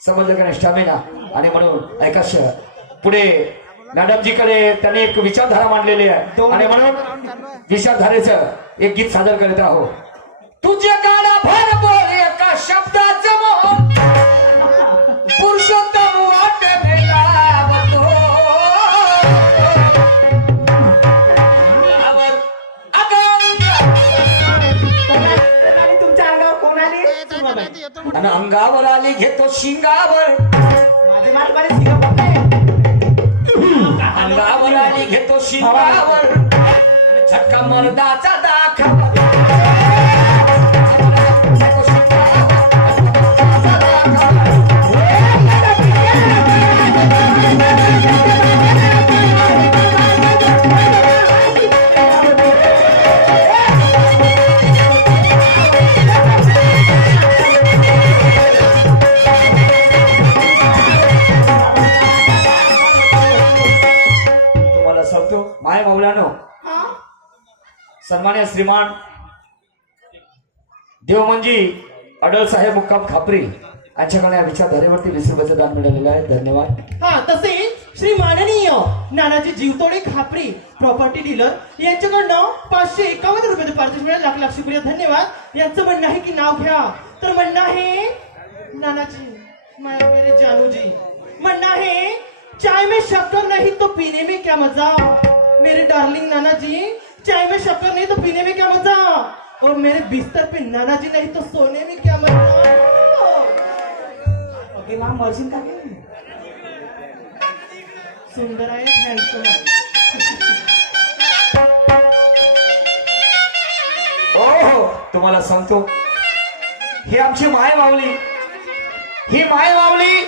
समजलं की नाही? स्टॅमिना. आणि म्हणून ऐकाश पुढे मॅडमजीकडे त्यांनी एक विचारधारा मांडलेली आहे आणि म्हणून विचारधारेचं एक गीत सादर करीत आहोत. तुझ्या गाडा भर बोल एका शब्दाचं मोह, पुरुषोत्तम वाट मिळावतो. आणि तुमच्या अंगावर कोण आली आणि अंगावर आली घेतो शिंगावर, माझे माल बरे शिकत होते. अंगावर आली घेतो शिंगावर, आणि झटका मर्दाचा दाखवा. तुम्हाला सांगतो माय मौलानो, सन्मान्य श्रीमान देवमनजी अडल साहेब मुक्काम खापरी यांच्याकडे या विचारधारेवरती 20 रुपयाचं दान मिळालेलं आहे. धन्यवाद. हा तसेच श्री माननीय नानाजी जीवतोडे खापरी प्रॉपर्टी डीलर यांच्याकडनं 551 रुपये पारितोषिक मिळाले. लाख लाख शुक्रिया, धन्यवाद. यांचं म्हणणं आहे की नाव घ्या, तर म्हणणं आहे नानाजी मेरे जानू जी, म्हणणं आहे चाय में शक्कर नहीं तो पीने में क्या मजा. मेरे डार्लिंग नाना जी, चाय में शक्कर नहीं तो पीने में क्या मजा, और मेरे बिस्तर पे नाना जी नहीं तो सोने में क्या मजा. ओके मा मर्शिन का काय? सुंदर आहे, हँडसम आहे. हो, तुम्हाला सांगतो ही आमची माय माऊली, ही माय माऊली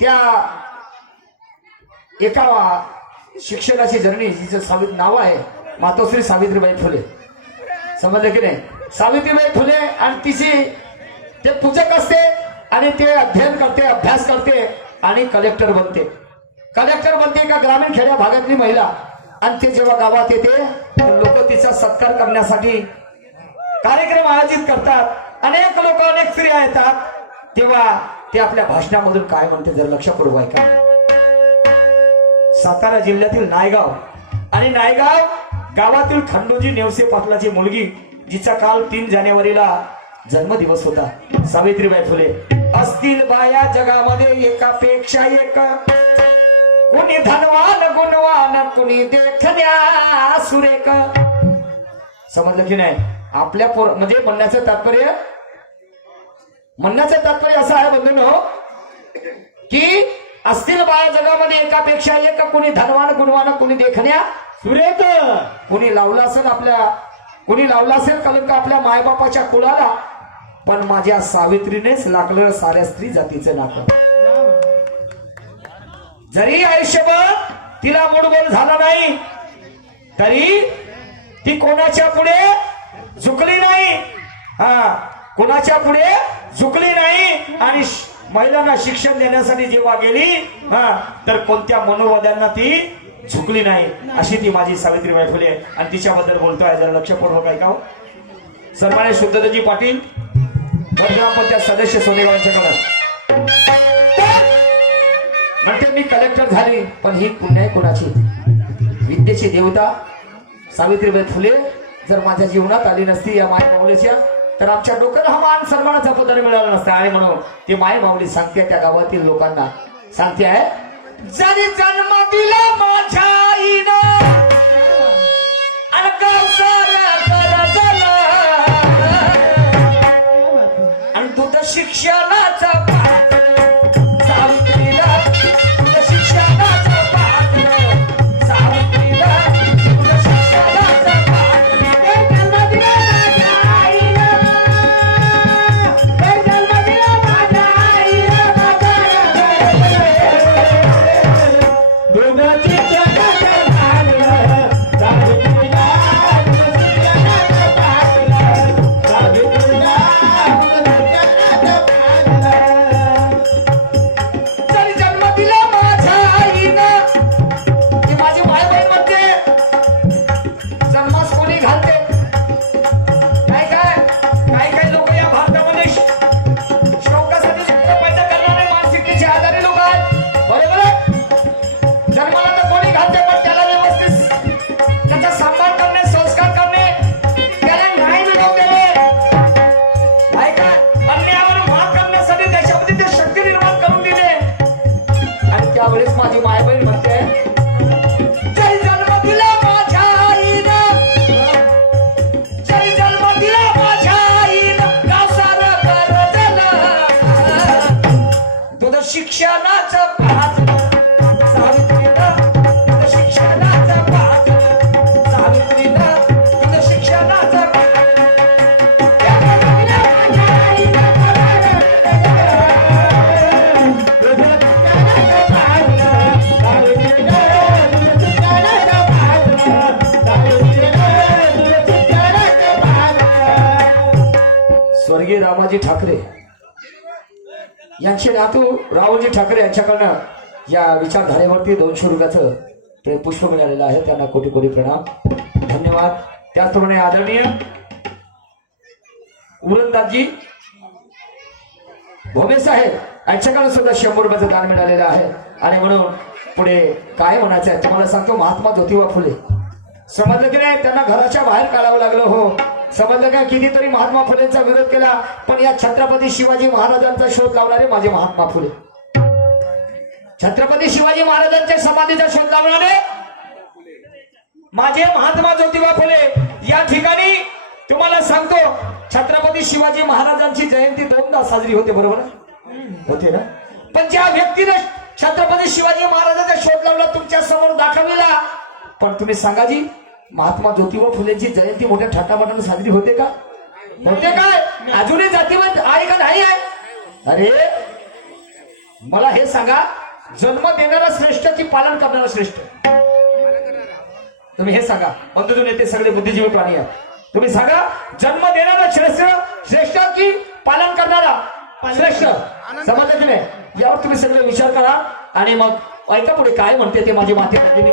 त्या एका शिक्षणाची जर्नी, जिचं नाव आहे मातोश्री सावित्रीबाई फुले. समजलं की नाही? सावित्रीबाई फुले आणि तिची ते पूजक असते आणि ते अध्ययन करते, अभ्यास करते आणि कलेक्टर बनते. कलेक्टर बनते एका ग्रामीण खेड्या भागातली महिला. आणि ते जेव्हा गावात येते लोक तिचा सत्कार करण्यासाठी कार्यक्रम आयोजित करतात. अनेक लोक, अनेक स्त्रिया येतात. तेव्हा ते आपल्या भाषणामधून काय म्हणते जर लक्ष करू ऐका. सातारा जिल्ह्यातील नायगाव, आणि नायगाव गावातील खंडोजी नेवसे पाटलाची मुलगी, जिचा काल 3 जानेवारीला जन्मदिवस होता, सावित्रीबाई फुले. असतील बाया जगामध्ये एकापेक्षा एक, कुणी धनवान गुणवान, कुणी देखण्या सुरेख. समजलं की नाही? आपल्या म्हणजे म्हणण्याचं तात्पर्य असं आहे बंधूंनो, की असतील बाया जगामध्ये एकापेक्षा एक, कुणी धनवान गुणवान, कुणी देखण्या सुरेख. कुणी लावला असेल कलंक आपल्या मायबापाच्या कुळाला, पण माझ्या सावित्रीनेच लागलं साऱ्या स्त्री जातीचं नातं. जरी आयुष्यभर तिला मुडबोल झाला नाही तरी ती कोणाच्या पुढे झुकली नाही. कोणाच्या पुढे झुकली नाही. आणि महिलांना शिक्षण देण्यासाठी जेव्हा गेली तर कोणत्या मनोवाद्यांना ती झुकली नाही. अशी ती माझी सावित्रीबाई फुले. आणि तिच्याबद्दल बोलतोय, जरा लक्षपूर्वक ऐकावं. सन्मान्य शुद्धजी पाटील ग्रामपंचायत सदस्य सोनेगावच्याकडे म्हणते मी कलेक्टर झाली, पण ही पुण्य आहे कोणाची? विद्येची देवता सावित्रीबाई फुले जर माझ्या जीवनात आली नसती या माय माऊलीच्या, तर आमच्या डोक्याला हा मान सन्मानाचा पदर मिळाला नसता. आणि म्हणून ते माय माऊली सांगते त्या गावातील लोकांना, सांगते आहे, जरी जन्म दिला माझ्या आईनं आणि आणि दूध शिक्षणाचा सावित्रीला, दूध शिक्षणाचा सावित्रीला, दूध शिक्षणाचा दुधाची स्वर्गीय रामाजी ठाकरे यांचे नातू रावजी ठाकरे यांच्याकडनं या विचारधारेवरती 200 रुपयाचं ते पुष्प मिळालेलं आहे. त्यांना कोटी कोटी प्रणाम, धन्यवाद. त्याचप्रमाणे आदरणीय उरणदासजी भोमे साहेब यांच्याकडे सुद्धा 100 रुपयाचं दान मिळालेलं आहे. आणि म्हणून पुढे काय म्हणायचं आहे तुम्हाला सांगतो. महात्मा ज्योतिबा फुले समजलं की नाही, त्यांना घराच्या बाहेर काढावं लागलं. हो समजलं का, कितीतरी महात्मा फुलेंचा विरोध केला, पण या छत्रपती शिवाजी महाराजांचा शोध लावणारे माझे महात्मा फुले, छत्रपती शिवाजी महाराजांच्या समाधीचा शोध लावणारे माझे महात्मा ज्योतिबा फुले. या ठिकाणी तुम्हाला सांगतो छत्रपती शिवाजी महाराजांची जयंती 2दा साजरी होते, बरोबर होते ना. पण ज्या व्यक्तीने छत्रपती शिवाजी महाराजांचा शोध लावला तुमच्या समोर दाखविला, पण तुम्ही सांगा जी महात्मा ज्योतिबा फुलेंची जयंती मोठ्या थाटामाटाने साजरी होते का? होते काय? अजूनही जातीवाद आहे का नाही आहे? अरे मला हे सांगा, जन्म देणारा श्रेष्ठ की पालन करणारा श्रेष्ठ? तुम्ही हे सांगा. बंधूजन येते सगळे बुद्धिजीवी प्राणी आहेत, तुम्ही सांगा जन्म देणारा श्रेष्ठ की पालन करणारा श्रेष्ठ? समजलं की नाही? यावर तुम्ही सगळे विचार करा आणि मग ऐका पुढे काय म्हणते ते माझी माते भगिनी.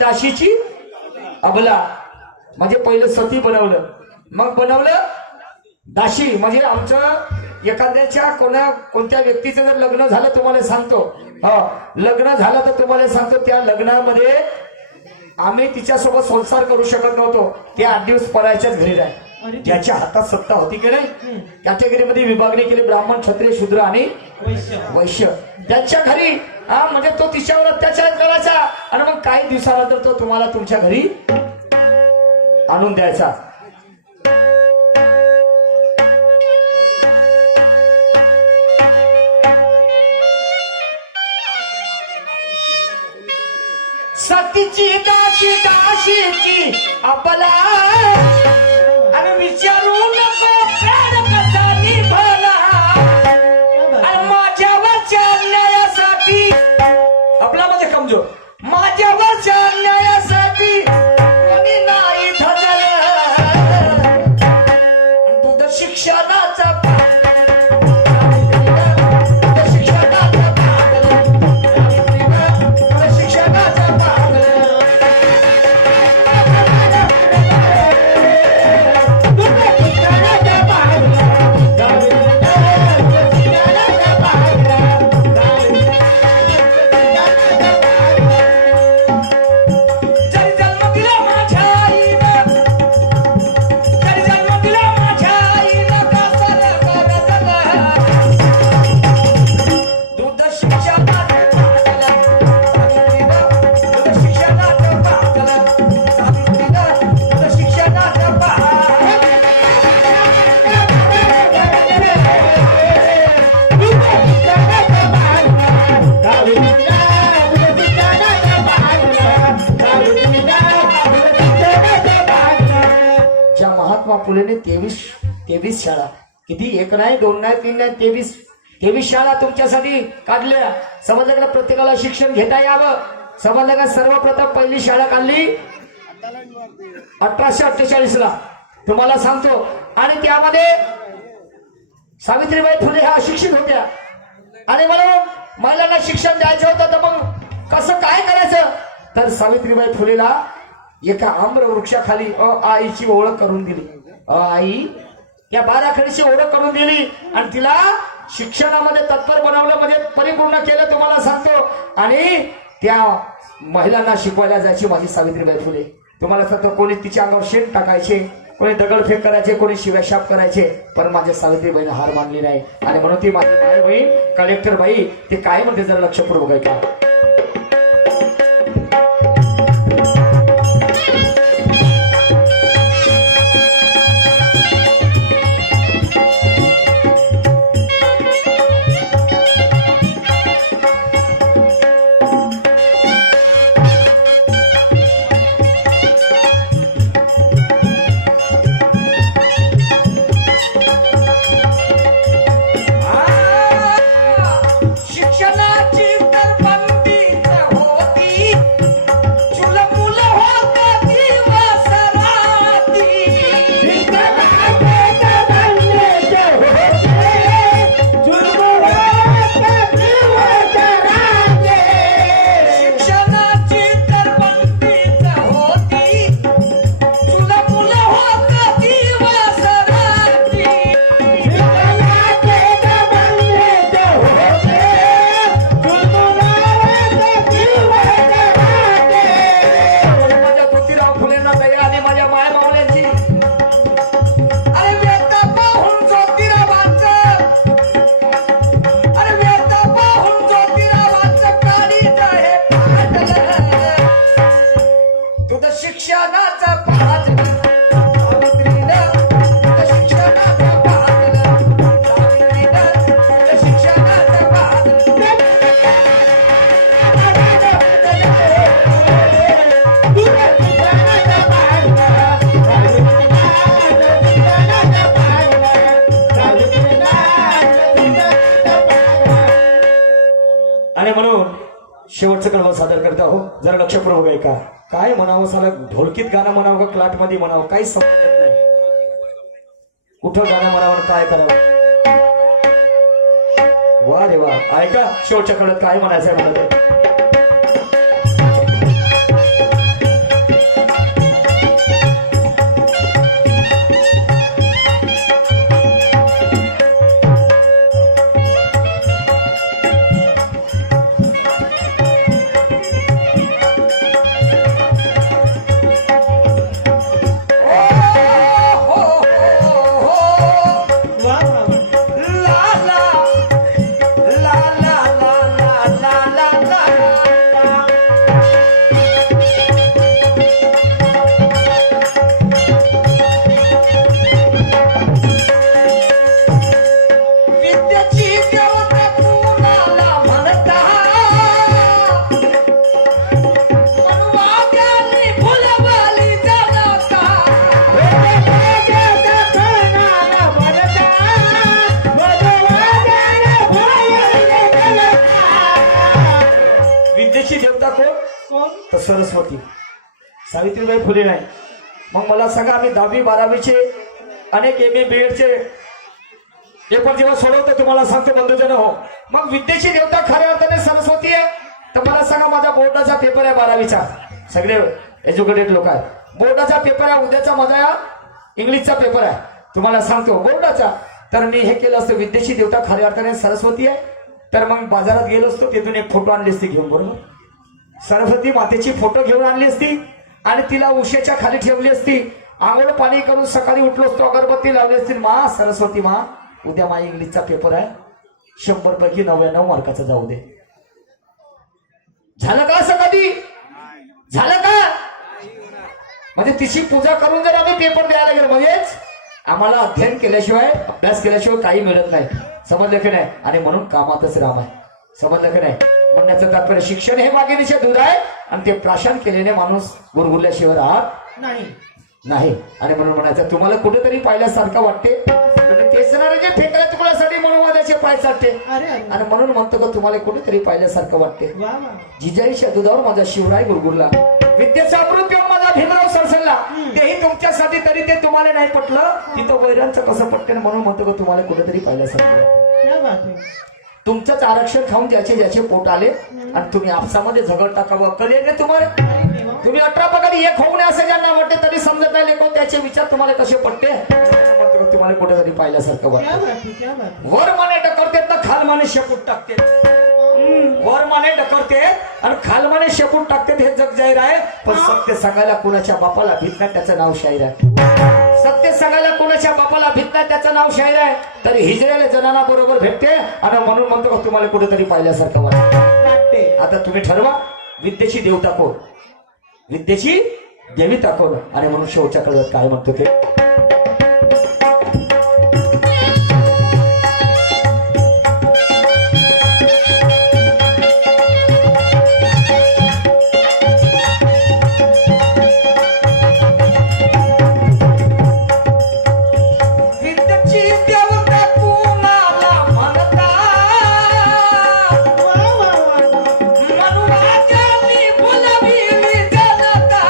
दाशीची अबला म्हणजे पहिलं सती बनवलं, मग बनवलं दाशी. म्हणजे आमचं एखाद्याच्या कोणत्या व्यक्तीचं जर लग्न झालं तुम्हाला सांगतो, लग्न झालं तर तुम्हाला सांगतो, त्या लग्नामध्ये आम्ही तिच्यासोबत संसार करू शकत नव्हतो. ते 8 दिवस परायच्याच घरी राहील. ज्याच्या हातात सत्ता होती की नाही, कॅटेगरीमध्ये विभागणी केली, ब्राह्मण, क्षत्रिय, शूद्र आणि वैश्य. त्यांच्या घरी म्हणजे तो तिच्यावर अत्याचार करायचा आणि मग काही दिवसानंतर तो तुम्हाला तुमच्या घरी आणून द्यायचा. सतीची दाशीची आपला आणि विचारू नको प्राण कसा निभाला, आणि माझ्यावरच्या अन्यायासाठी आपला म्हणजे कमजोर, माझ्यावरच्या अन्यायासाठी कोणी नाही धरलं. दूध शिक्षणाचा फुलेने 23 शाळा, किती, 1 नाही 2 नाही 3 नाही 23 तेवीस शाळा तुमच्यासाठी काढल्या. समजलं का? प्रत्येकाला शिक्षण घेता यावं. समजलं का? सर्वप्रथम पहिली शाळा काढली 1848 ला, तुम्हाला सांगतो. आणि त्यामध्ये सावित्रीबाई फुले ह्या अशिक्षित होत्या आणि म्हणून महिलांना शिक्षण द्यायचं होतं. तर मग कसं काय करायचं? तर सावित्रीबाई फुलेला एका आम्र वृक्षाखाली आईची ओळख करून दिली. आई या बाराखडीची ओळख करून दिली आणि तिला शिक्षणामध्ये तत्पर बनवलं, म्हणजे परिपूर्ण केलं, तुम्हाला सांगतो. आणि त्या महिलांना शिकवायला जायची माझी सावित्रीबाई फुले. तुम्हाला सांगतो, कोणी तिच्या अंगावर शेण टाकायचे, कोणी दगडफेक करायचे, कोणी शिव्याशाप करायचे, पण माझ्या सावित्रीबाईने हार मानली नाही. आणि म्हणून ती माझी माय बहीण कलेक्टर बाई ते काय म्हणते जरा लक्षपूर्वक ऐका. आणि म्हणून शेवटचं कळवा सादर करता हो, जरा लक्षपूर्वक ऐका. काय म्हणावं, साला ढोलकीत गाणं म्हणावं का क्लाट मध्ये म्हणावं, काही समजत नाही. कुठं गाणं म्हणावं, काय करावं. वा रे वा, ऐका शेवटच्या कळत काय म्हणायचंय मला ते. तर सरस्वती सावित्रीबाई फुले नाही. मग मला सांगा, आम्ही 10वी 12वीचे अनेक MA BEd चे पेपर जेव्हा सोडवतो, तुम्हाला सांगतो बंधुजन हो, मग विद्येची देवता खऱ्या अर्थाने सरस्वती आहे. तर मला सांगा, माझा बोर्डाचा पेपर आहे 12वीचा, सगळे एज्युकेटेड लोक आहेत. बोर्डाचा पेपर आहे, उद्याचा माझा इंग्लिशचा पेपर आहे, तुम्हाला सांगतो बोर्डाचा. तर मी हे केलं असतं, विद्येची देवता खऱ्या अर्थाने सरस्वती आहे. तर मग बाजारात गेलो असतो, तिथून एक फोटो आणली असती घेऊन, बरोबर. सरस्वती मातेची फोटो घेऊन आणली असती आणि तिला उशेच्या खाली ठेवली असती. आंघोळ पाणी करून सकाळी उठलो असतो, अगरबत्ती लावली असती. मा सरस्वती मा, उद्या माझा इंग्लिशचा पेपर आहे, 100 पैकी 99 मार्काचा जाऊ दे. झालं का असं कधी? झालं का? म्हणजे तिची पूजा करून जर आम्ही पेपर द्यायला गेलो, म्हणजेच आम्हाला अध्ययन केल्याशिवाय, अभ्यास केल्याशिवाय काही मिळत नाही. समजलं की नाही? आणि म्हणून कामातच राम आहे. समजलं की नाही? म्हणण्याचं तात्पर्य, शिक्षण हे मागेनीचे दूध आहे आणि ते प्राशन केल्याने माणूस गुरगुरल्याशिवाय राहत नाही. आणि म्हणून म्हणायचं, तुम्हाला कुठेतरी पाहिल्यासारखं वाटते, तेच जे फेकल्या तुकड्यासाठी म्हणून कोणाचे पाय चाटते अरे अरे आणि म्हणून म्हणतो का तुम्हाला कुठेतरी पाहिल्यासारखं वाटते. वा वा जिजाईच्या दुधावर माझा शिवराय गुरगुरला, विद्येचा अमृत पिऊन माझा भीमराव सरसरला. तेही तुमच्यासाठी तरी ते तुम्हाला नाही पटलं, तिथं वैरांचं कसं पटते म्हणून म्हणतो का तुम्हाला कुठेतरी पाहिल्यासारखं वाटते. क्या बात है. तुमचंच आरक्षण खाऊन ज्याचे ज्याचे पोट आले आणि तुम्ही आपसामध्ये झगड टाकावं कधी रे तुम्हाला. अरे देवा. तुम्ही 18 पगारी एक होऊ नये असं ज्यांना वाटते तरी समजत नाही लेको त्याचे विचार तुम्हाला कसे पटते म्हणतो का तुम्हाला कुठेतरी पाहिल्यासारखं क्या वाटतं. बात है, क्या बात है. वर माने ढकलतेत ना खाल माने शेपूट टाकते. वर माने ढकलते आणि खाल माने शेपूट टाकते हे जग जाहीर आहे. पण सत्य सांगायला कोणाच्या बापाला भीत नाही त्याचं नाव शाहीर आहे. सत्य सांगायला कोणाच्या बापाला भीत नाही त्याचं नाव शाहीर आहे. तरी हिजऱ्याला जनाना बरोबर भेटते आणि म्हणून म्हणतो का तुम्हाला कुठेतरी पाहिल्यासारखं वाटते. आता तुम्ही ठरवा विद्येची देवता कोण, विद्येची देविता कोण आणि म्हणून शेवटच्या कळत काय म्हणतो ते. विद्येची देवता कुणाला म्हणतात, वा वा वा वा. मनुवाद्यांनी बोलाविली जनता.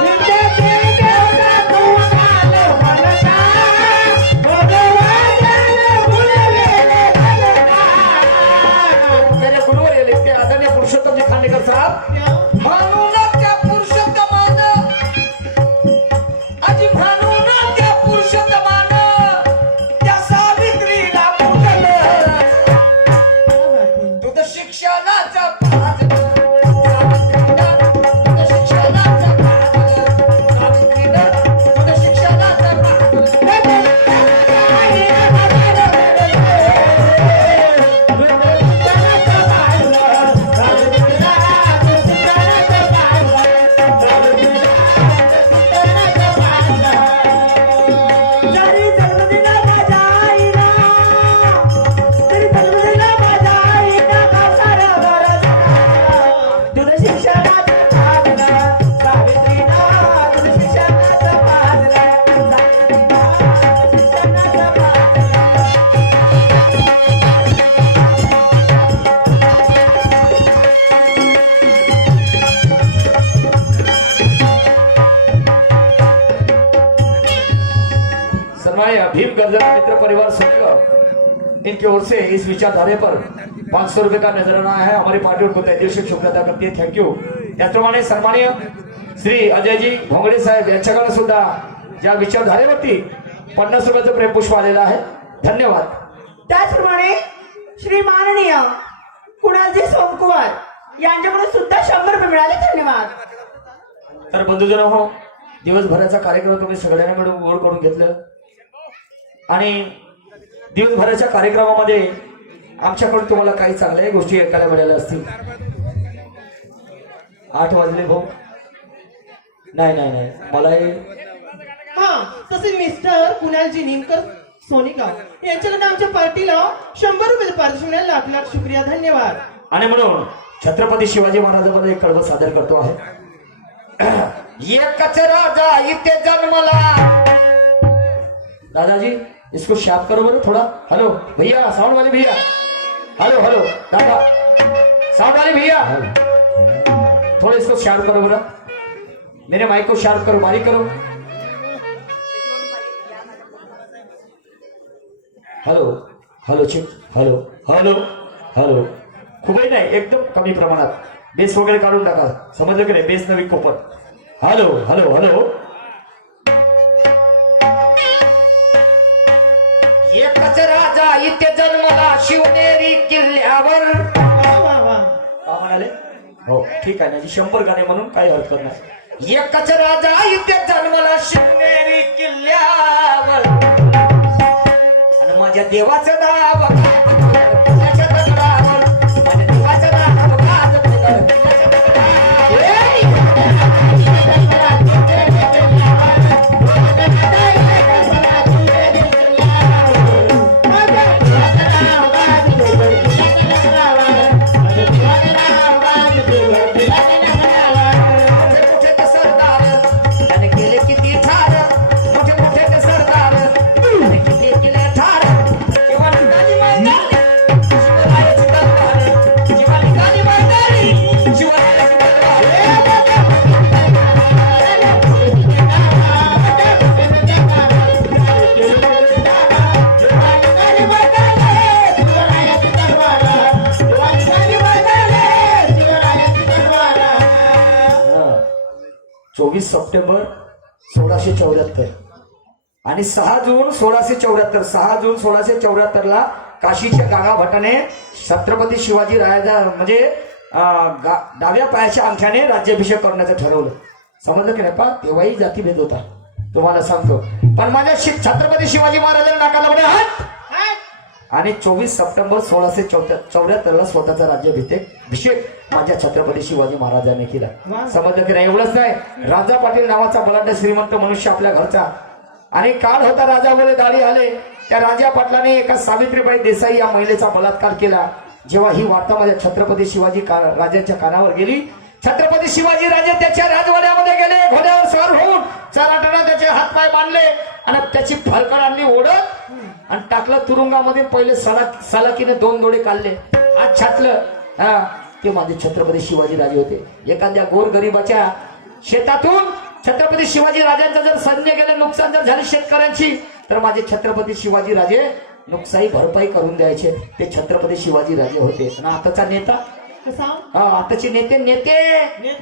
विद्येची देवता तुम्हाला म्हणतात, भगवानाने बोलवलेले जनता. मेरे गुरुवर येले ते आदरणीय पुरुषोत्तमजी खांडेकर साहेब. क्या? म्हणून त्या पुरुषोत्तमानं अजी म्हणून त्या पुरुषोत्तमानं त्या सावित्रीला पूजलं. क्या बात है. दूध शिक्षणाचा पाजलं. सावित्रीला दूध शिक्षणाचा पाजलं. सावित्रीला दूध शिक्षणाचा जरी जन्म दिला माझ्या आईला, तरी जन्म दिला माझ्या आईला कासारा बरसला. दूध शिक्षणाचं पाजलं, सावित्रीला दूध शिक्षणाचं पाजलं, सावित्रीला शिक्षणाचं पाजलं. सन्माननीय भीम गर्जना मित्र परिवार संघ इनकी ओर से इस विचारधारे पर 500 रुपए का नजराना है. हमारी पार्टी उनको तैदिवशी शुक्रिया अदा करती है. थँक्यू. त्याचप्रमाणे सन्माननीय श्री अजयजी भोंगडे साहेब यांच्याकडे सुद्धा ज्या विचारधारेवरती 50 रुपयाचं प्रेमपुष्प आलेलं आहे. धन्यवाद. त्याचप्रमाणे श्री माननीय कुणालजी सोमकुमार यांच्याकडून सुद्धा 100 रुपये मिळाले. धन्यवाद. तर बंधुजन हो, दिवसभराचा कार्यक्रम तुम्ही सगळ्यांना मिळून गोड करून घेतलं आणि दिवसभराच्या कार्यक्रमामध्ये आमच्याकडून तुम्हाला काही चांगल्या गोष्टी ऐकायला मिळाल्या असतील. 8 वाजले भाऊ. नाही मला हा तसे मिस्टर कुणालजी निमकर सोनेगाव यांच्याकडे आमच्या पार्टीला 100 रुपये पारितोषिक मिळाले. लाख लाख शुक्रिया. धन्यवाद. आणि म्हणून छत्रपती शिवाजी महाराजांमध्ये एक कळवं सादर करतो आहे. एकच राजा इथे जन्मला. दादाजी इसको शार्प करो बरो थोड़ा. हेलो भैया साउंड वाले भैया. हेलो हेलो दादा साउंड वाले भैया थोड़ा इसको शार्प करो बरा. मेरे माइक को शार्प करो, बारीक करो. Hello hello check. Hello hello hello. खूपही नाही, एकदम कमी प्रमाणात. बेस वगैरे काढून टाका. समजलं की नाही? बेस नवी कोपट. Hello hello hello. एकच राजा इथे जन्मला शिवनेरी किल्ल्यावर. वा वा वा. का म्हणाले? हो ठीक आहे ना, 100 गाणे म्हणून काही हरकत नाही. एकच राजा इथे जन्मला शिवनेरी किल्ल्यावर आणि माझ्या देवाचं नाव त्याच्या दगडावर. माझ्या देवाचं नाव गाजत त्याच्या दगडावर. मोठे ते सरदार त्याने केले किती ठार. मोठे ते सरदार त्याने किती केले ठार. केव्हा निघाली माझी 24 सप्टेंबर 1674 आणि 6 जून 1674 6 जून 1674 ला काशीच्या गागा भटाने छत्रपती शिवाजी राजा म्हणजे डाव्या पायाच्या अंगठ्याने राज्याभिषेक करण्याचं ठरवलं. समजलं की नाही पा? तेव्हाही जातीभेद होता तुम्हाला सांगतो. पण माझ्या छत्रपती शिवाजी महाराजांना नाकाला म्हणे हात, आणि 24 सप्टेंबर 1674 ला स्वतःचा राज्याभिषेक माझ्या छत्रपती शिवाजी महाराजांनी केला. समजलं की नाही? एवढंच नाही, राजा पाटील नावाचा बलाढ्य श्रीमंत मनुष्य आपल्या घरचा आणि काळ होता राजामध्ये दाढी आले. त्या राजा पाटलाने एका सावित्रीबाई देसाई या महिलेचा बलात्कार केला. जेव्हा ही वार्ता माझ्या छत्रपती शिवाजी राजांच्या कानावर गेली, छत्रपती शिवाजी राजे त्याच्या राजवाड्यामध्ये गेले. घोड्यावर स्वार होऊन चराटाना त्याचे हातपाय बांधले आणि त्याची फलकड आणली ओढत आणि टाकलं तुरुंगामध्ये. पहिले सलाकीने 2 दोडे काढले, हात छाटलं. ते माझे छत्रपती शिवाजी राजे होते. एखाद्या गोरगरिबाच्या शेतातून छत्रपती शिवाजी राजांचं जर सैन्य गेलं, नुकसान जर झाली शेतकऱ्यांची, तर माझे छत्रपती शिवाजी राजे नुकसानी भरपाई करून द्यायचे. ते छत्रपती शिवाजी राजे होते. आणि आताचा नेता, आताचे नेते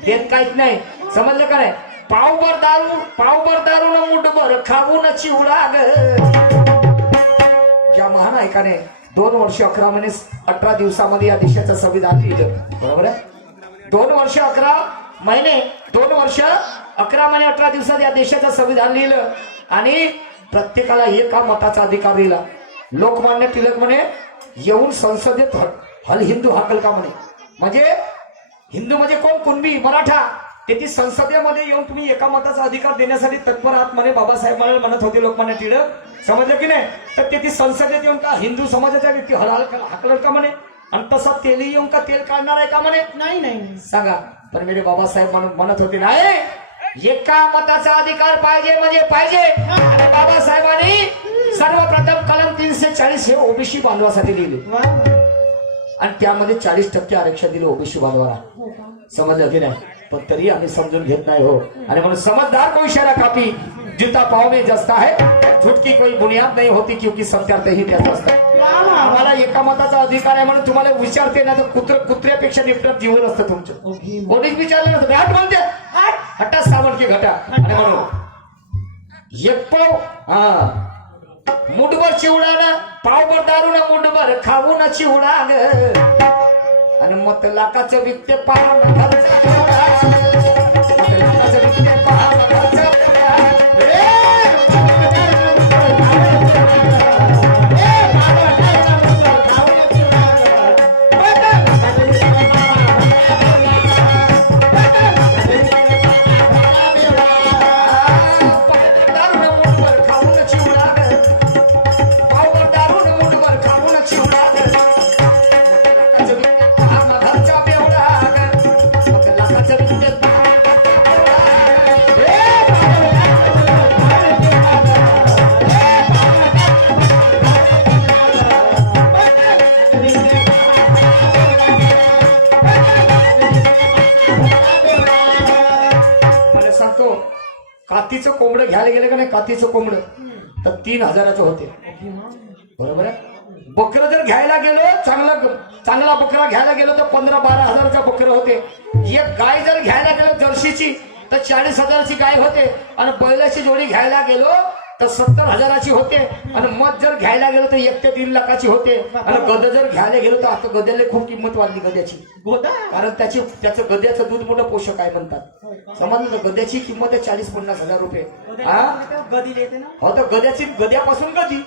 देत काहीच नाही. समजलं का नाही? पावभर दारू न मुठभर खाऊन चिवडा ग. ज्या महानायकाने 2 वर्ष 11 महिने 18 दिवसामध्ये या देशाचं संविधान लिहिलं, बरोबर आहे? 2 वर्ष 11 महिने 18 दिवसात या देशाचं संविधान लिहिलं आणि प्रत्येकाला एका मताचा अधिकार दिला. लोकमान्य टिळक म्हणे येऊन संसदेत हल हिंदू हाकल का म्हणे. म्हणजे हिंदू म्हणजे कोण? कुणबी मराठा. ते संसदेमध्ये येऊन तुम्ही एका मताचा अधिकार देण्यासाठी तत्पर आहात म्हणे बाबासाहेब मला म्हणत होते लोकमान्य टिळक. समजलं की नाही? तर ते संसदेत येऊन का हिंदू समाजाच्या व्यक्ती हाकल का म्हणे. आणि तसा तेलही येऊन का तेल काढणार आहे का म्हणे. नाही सांगा. पण मेरे बाबासाहेब म्हणत होते नाही, एका मताचा अधिकार पाहिजे म्हणजे पाहिजे. आणि बाबासाहेबांनी सर्वप्रथम कलम 340 हे ओबीसी बांधवासाठी लिहिले आणि त्यामध्ये 40% आरक्षण दिलं ओबीसी बांधवाला. समजलं की नाही? पण तरी आम्ही समजून घेत नाही हो. आणि म्हणून समझदार को इशारा काफी, जिता पाव में जसता है, झूठ की कोई बुनियाद नहीं होती क्योंकि सत्यार्थ ही त्यात असतात. आम्हाला एका मताचा अधिकार आहे म्हणून तुम्हाला विचारते ना, तर कुत्र्यापेक्षा निपटत जीवन असतं तुमचं. कोणीच विचारलं नसतं. घाट म्हणते हट्टा सावण की घटा. आणि म्हणून एक पाव मुठभर चिवडा पावभर दारू ना मुठभर खाऊ ना चिवडा आणि मग लाखाचं विकते पहा कातीचं कोंबडं घ्यायला गेलं का नाही, कातीचं कोंबडं तर 3,000चं होते. बरोबर आहे? बकरं जर घ्यायला गेलो, चांगला बकरा घ्यायला गेलो तर 15-12 हजाराचा बकरं होते. एक गाय जर घ्यायला गेलो जर्सीची तर 40,000ची गाय होते. आणि बैलाची जोडी घ्यायला गेलो तर 70,000ची होते. आणि मध जर घ्यायला गेलो तर 1 ते 1.5 लाखाची होते. आणि गद जर घ्यायला गेलो तर आता गद्याला खूप किंमत वाढली गद्याची. कारण त्याचं गद्याचं दूध मोठं पोषक आहे म्हणतात. समजलं? गद्याची किंमत आहे 40-50 हजार रुपये. हो, तर गद्यापासून गदी.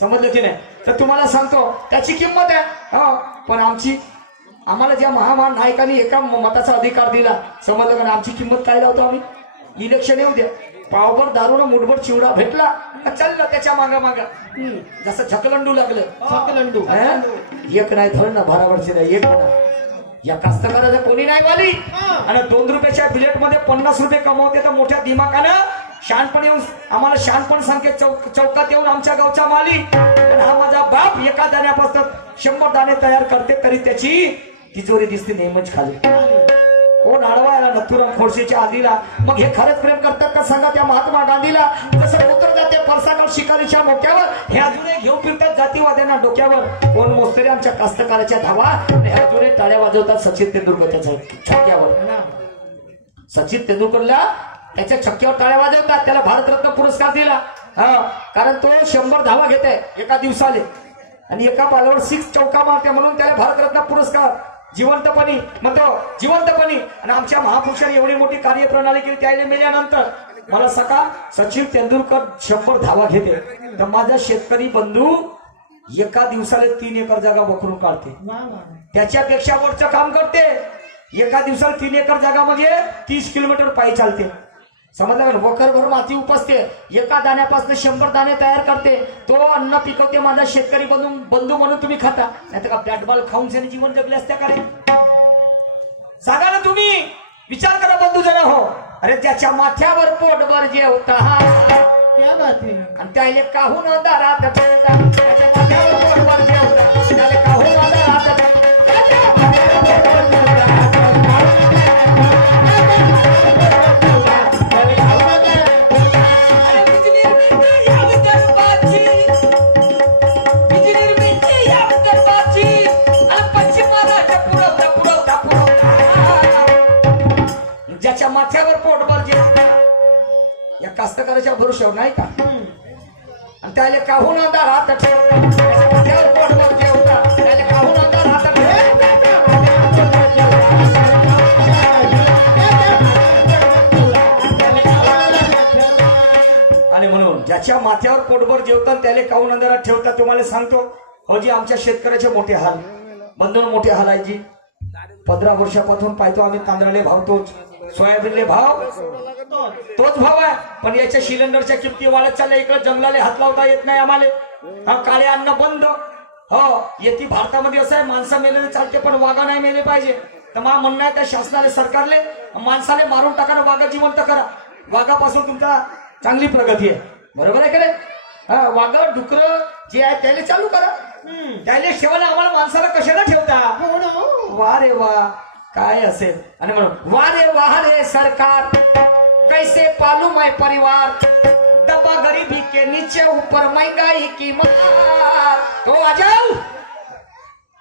समजलं की नाही? तर तुम्हाला सांगतो त्याची किंमत आहे. पण आम्हाला ज्या महान नायकांनी एका मताचा अधिकार दिला, समजलं का? आमची किंमत काय लावतो आम्ही? इलेक्शन येऊ द्या, पावभर दारूला मुठभर चिवडा भेटला चाललं त्याच्या मागा जसं झकलंडू लागलं. झकलंडू एक नाही धड ना भरावरचे नाही एक म्हणा. या कास्तकाराचं कोणी नाही वाली. आणि 2 रुपयाच्या बिलेट मध्ये 50 रुपये कमावते तर मोठ्या दिमागानं शहाणपण येऊन आम्हाला शहाणपण सांगते. चौकात येऊन आमच्या गावचा माली. पण हा माझा बाप एका दाण्यापासून 100 दाणे तयार करते तरी त्याची तिजोरी दिसते नेहमीच खाली. कोण अडवायला नथुराम खोडसेच्या आधीला. मग हे खरंच प्रेम करतात का सांगा त्या महात्मा गांधीला? जसं उतर जाते परसाकड शिकारीच्या मोक्यावर, हे अजूनही घेऊन फिरतात जातीवाद्यांना डोक्यावर. कोण मोस्तरी आमच्या कास्तकाराच्या धावा, हे अजूनही टाळ्या वाजवतात सचिन तेंडुलकर त्याच्या छोक्यावर. सचिन तेंडुलकरला त्याच्या छक्क्यावर टाळ्या वाजवतात, त्याला भारतरत्न पुरस्कार दिला. हा, कारण तो 100 धावा घेते एका दिवसाले आणि एका बॉलवर 6 चौका मारते, म्हणून त्याला भारतरत्न पुरस्कार जिवंतपणी म्हणतो, जिवंतपणी. आणि आमच्या महापुरुषांनी एवढी मोठी कार्यप्रणाली केली, त्याला मेल्यानंतर मला सकाळ सचिन तेंडुलकर 100 धावा घेते, तर माझा शेतकरी बंधू एका दिवसाला 3 एकर जागा वखरून काढते, वा वा. त्याच्यापेक्षा वरचं काम करते. एका दिवसाला 3 एकर जागा म्हणजे 30 किलोमीटर पायी चालते. समजलं का? वखरभर माती उपसते, एका दाण्यापासून 100 दाणे तयार करते, तो अन्न पिकवते. माझा शेतकरी बंधू म्हणून तुम्ही खाता, नाही तर का बॅट बॉल खाऊन त्याने जीवन जगले असते का रे? सांगा ना तुम्ही, विचार करा बंधू जरा हो. अरे ज्याच्या माथ्यावर पोटभर जेवता क्या बात है. आणि त्याले काहून दारात ठेवता, त्याच्या माथ्यावर पोटभर जेवता, त्याले काहून दारात ज्याच्या माथ्यावर पोटभर जेवता, या कास्तकाराच्या भरोश्यावर नाही का? आणि त्याला काहून दारात ठेवता, त्याच्या माथ्यावर पोटभर जेवता, त्याला काहून दारात आणि म्हणून ज्याच्या माथ्यावर पोटभर जेवतात त्याला काहून अंधारात ठेवतात. तुम्हाला सांगतो हो जी, आमच्या शेतकऱ्याचे मोठे हाल, बंधून मोठे हाल आहे जी. 15 वर्षापासून पाहतो आम्ही तांदळाले भाव तोच, सोयाबीनले भाव तोच भाव आहे, पण याच्या सिलेंडरच्या किमती वाढत चालल्या. इकडे जंगलाले हात लावता येत नाही आम्हाला, काळे अन्न बंद. हो, येते भारतामध्ये असं आहे, माणसं मेलेले चालते पण वाघा नाही मेले पाहिजे. तर मला म्हणणं आहे त्या शासनाने, सरकारले माणसाले मारून टाका ना, वाघा जिवंत करा. वाघापासून तुमचा चांगली प्रगती आहे, बरोबर आहे का रे? हा, वाघ डुकर जे आहे त्याला चालू करा, त्याला ठेवायला. आम्हाला माणसाला कशाला ठेवता? हो ना. वा रे वा, काय असेल. आणि म्हणून वाह रे सरकार, कैसे पालू मैं परिवार, दबा गरीबी के नीचे ऊपर महंगाई की मार. तो आ जाओ,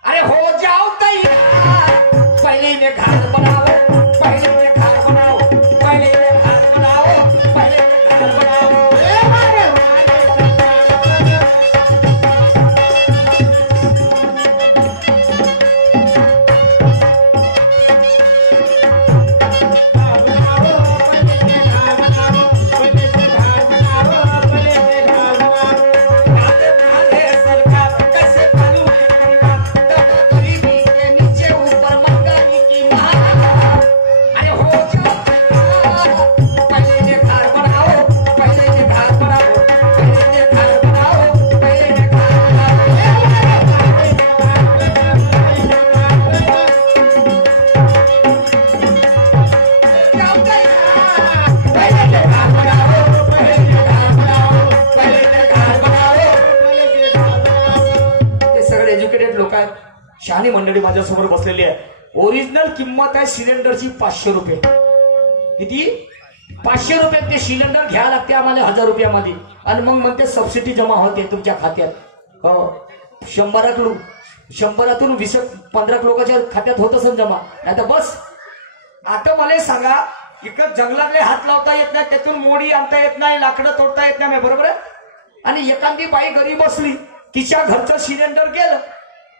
अरे हो जाओ तैयार, पहले ने घर बनाओ, पहले ने घर बनाओ, पहले ने घर बनाओ, पहले ने घर बनाओ. शहाणी मंडळी माझ्यासमोर बसलेली आहे. ओरिजिनल किंमत आहे सिलेंडरची 500 रुपये. किती? 500 रुपये. ते सिलेंडर घ्यायला लागते आम्हाला 1000 रुपयामध्ये, आणि मग म्हणते सबसिडी जमा होते तुमच्या खात्यात. हो, 100तून 20-15 लोकांच्या खात्यात होत असेल जमा. नाही तर बस. आता मला सांगा, इकडं जंगलातले हात लावता येत नाही, त्यातून मोडी आणता येत नाही, लाकडं तोडता येत नाही, बरोबर आहे? आणि एखादी बाई घरी बसली, तिच्या घरचं सिलेंडर गेलं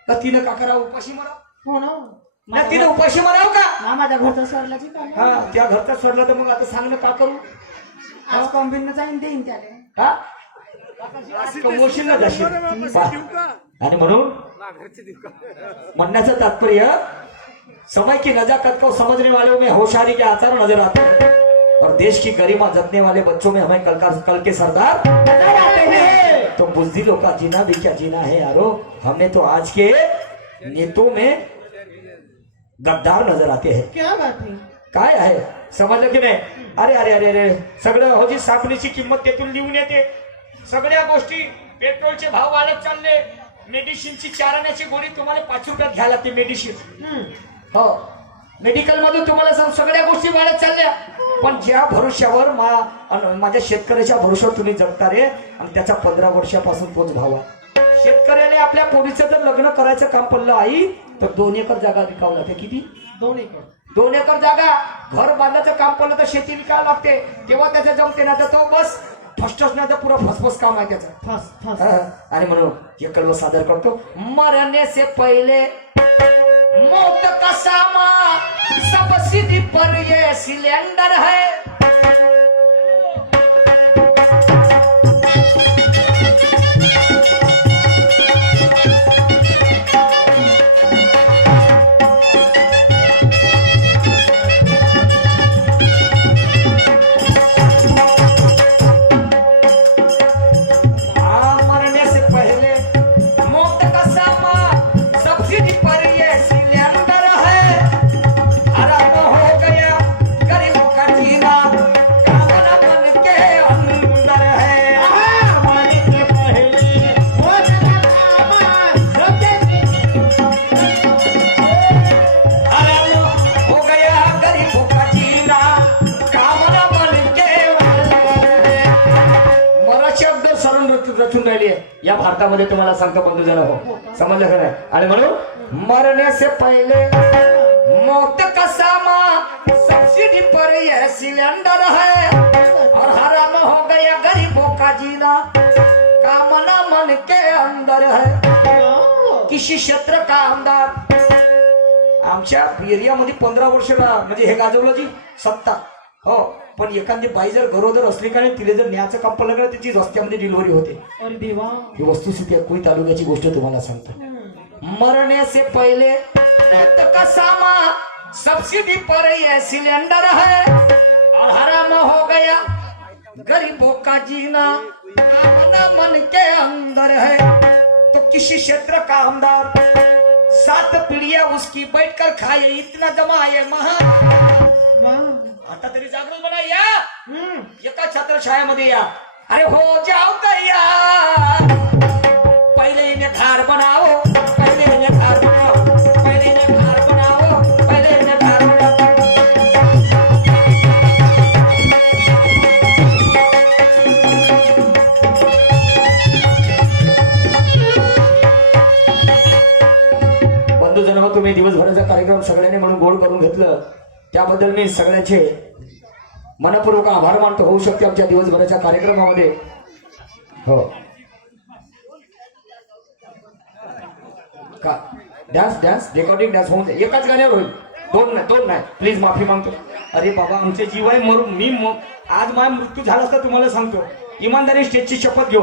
तर तिनं का करावं? उपाशी मराव. हो ना. नाही, तिनं उपाशी मराव का? माझ्या घरचा सरलाची काय. हा, त्या घरचा सरला तर मग आता सांगणं का करू? आज कॉम्बिन जाईन देईन त्याला. हा, कमवशील ना जाशील. आणि म्हणून म्हणण्याचं तात्पर्य, समय की नजाकत को समझने वालों में होशियारी के आचार नजर आते हैं, और देश की गरिमा जपने वाले बच्चों में हमें कल के सरदार नजर आते हैं. तो बुज़दिलों का जीना भी क्या जीना है यारो. हमने तो आज के नेतों में गद्दार नजर आते हैं. क्या बात है. काय आहे, समजलं की नाही? अरे अरे अरे अरे, सगळं हो जी, साखरेची किंमत त्यातून लिहून येते. सगळ्या गोष्टी, पेट्रोलचे भाव वाढत चालले, मेडिसिनची 4 आण्याची गोळी तुम्हाला 5 रुपयात घ्यायला लागते मेडिसिन. हो, मेडिकल मधून तुम्हाला सगळ्या गोष्टी वाढत चालल्या. पण ज्या भरोश्यावर माझ्या शेतकऱ्याच्या भरोश्यावर तुम्ही जगता रे, आणि त्याचा 15 वर्षापासून तोच भाव आहे. शेतकऱ्याला आपल्या पोरीचं जर लग्न करायचं काम पडलं आई, तर 2 एकर जागा विकावं लागते. किती? 2 एकर. 2 एकर जागा घर बांधायचं काम पडलं तर शेती विकायला लागते, तेव्हा त्याचं जमते ना. तर तो बस फस्टच नाही तर पुरा फसफस काम आहे त्याचं. फस फस आणि म्हणून हे कळव सादर करतो. मरने से पहिले मौत का सामा सबसिडी पर ये सिलेंडर है. रचून राहिली आहे या भारतामध्ये. तुम्हाला सांगतो बंधूजन हो, समजलं का नाही. आणि म्हणून मरने से पहिले मौत का सामा सब्सिडी पर यह सिलेंडर है और हराम हो गया गरीबों का जीना कामना मन के अंदर है. किसी क्षेत्र का आमदार आमच्या एरियामध्ये 15 वर्षाला म्हणजे हे गाजवलं जी सत्ता हो. पण एखादी बाई जर गरोदर असली का नाही, तिला जर न्यायचं काम पडलं का तिची रस्त्यामध्ये डिलिव्हरी होते. अरे देवा, ही वस्तुस्थिती आहे. कोई तालुक्याची गोष्ट तुम्हाला सांगतो. मरने से पहले मौत का सामा सब्सिडी पर यह सिलेंडर है और हराम हो गया गरीबों का जीना कामना मन के अंदर है. तो किसी क्षेत्र का आमदार 7 पीढ़ियां उसकी बैठकर खाए इतना जमा है महा. आता तरी जागृत बना या. एका छत्रछायामध्ये या. अरे हो जाओ तैयार. पहिले इन्हें घर बनाओ, पहिले इन्हें घर बनाओ, पहिले इन्हें घर बनाओ, पहिले इन्हें घर बनाओ. बंधूजन हो, तुम्ही दिवसभराचा कार्यक्रम सगळ्यांनी म्हणून गोड करून घेतलं त्याबद्दल मी सगळ्यांचे मनपूर्वक आभार मानतो. होऊ शकते आमच्या दिवसभराच्या कार्यक्रमामध्ये हो का डान्स रेकॉर्डिंग डान्स होऊन जाईल. एकाच गाण्यावर होईल, दोन नाही प्लीज माफी मागतो. अरे बाबा, आमचे जीव आहे मरून आज माझा मृत्यू झाला असता तुम्हाला सांगतो. इमानदारी स्टेजची शपथ घेऊ.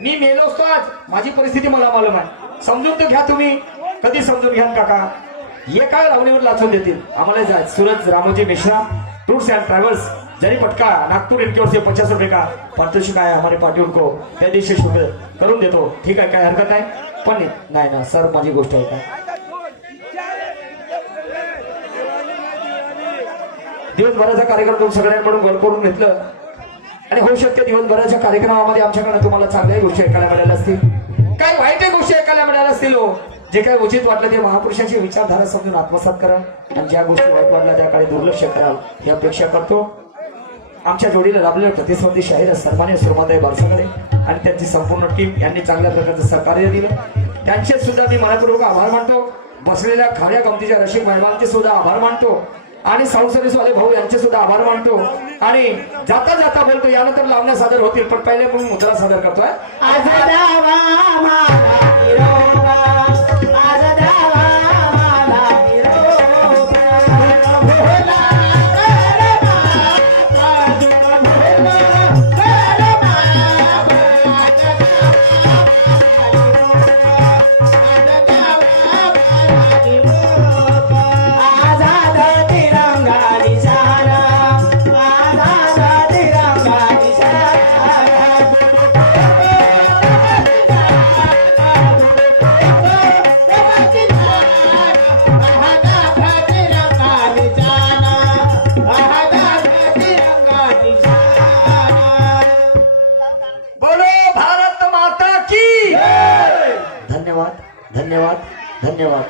मी मेलो असतो आज. माझी परिस्थिती मला मालूम आहे. समजून तर घ्या तुम्ही. कधी समजून घ्या काका. ये काय लावणीवर लाचून देतील आम्हाला. जाय Suraj Ramoji Mishra tours end travels जरी पटका नागपुर इनकी ओर से 50 रुपए का पारितोषिक आहे हमारे पार्टियों को. त्या दिवशी शुभ करून देतो. ठीक आहे, काय हरकत नाही. पण नाही ना सर, माझी गोष्ट आहे का. दिवसभराचा कार्यक्रम तुम्ही सगळ्यांकडून गोड करून घेतलं. आणि होऊ शकते दिवसभराच्या कार्यक्रमामध्ये आमच्याकडे तुम्हाला चांगल्याही गोष्टी ऐकायला मिळाल्या असतील, काही वाईटही गोष्टी ऐकायला मिळाल्या असतील. जे काही उचित वाटलं ते महापुरुषाची विचारधारा समजून आत्मसात करा आणि ज्या गोष्टी वाईट वाटल्या त्या काळी दुर्लक्ष करा ही अपेक्षा करतो. आमच्या जोडीला लाभलेले प्रतिस्पर्धी शाहीर सन्मान्य सुरमाताई बारसाकडे आणि त्यांची संपूर्ण टीम यांनी चांगल्या प्रकारचं सहकार्य दिलं. त्यांचे सुद्धा मी मनपूर्वक आभार मानतो. बसलेल्या खाऱ्या गमतीच्या रसिक महिलांचे सुद्धा आभार मानतो आणि साऊंड सर्व्हिसवाले भाऊ यांचे सुद्धा आभार मानतो. आणि जाता जाता बोलतो यानंतर लावण्या सादर होतील, पण पहिले म्हणून मुद्रा सादर करतोय. धन्यवाद.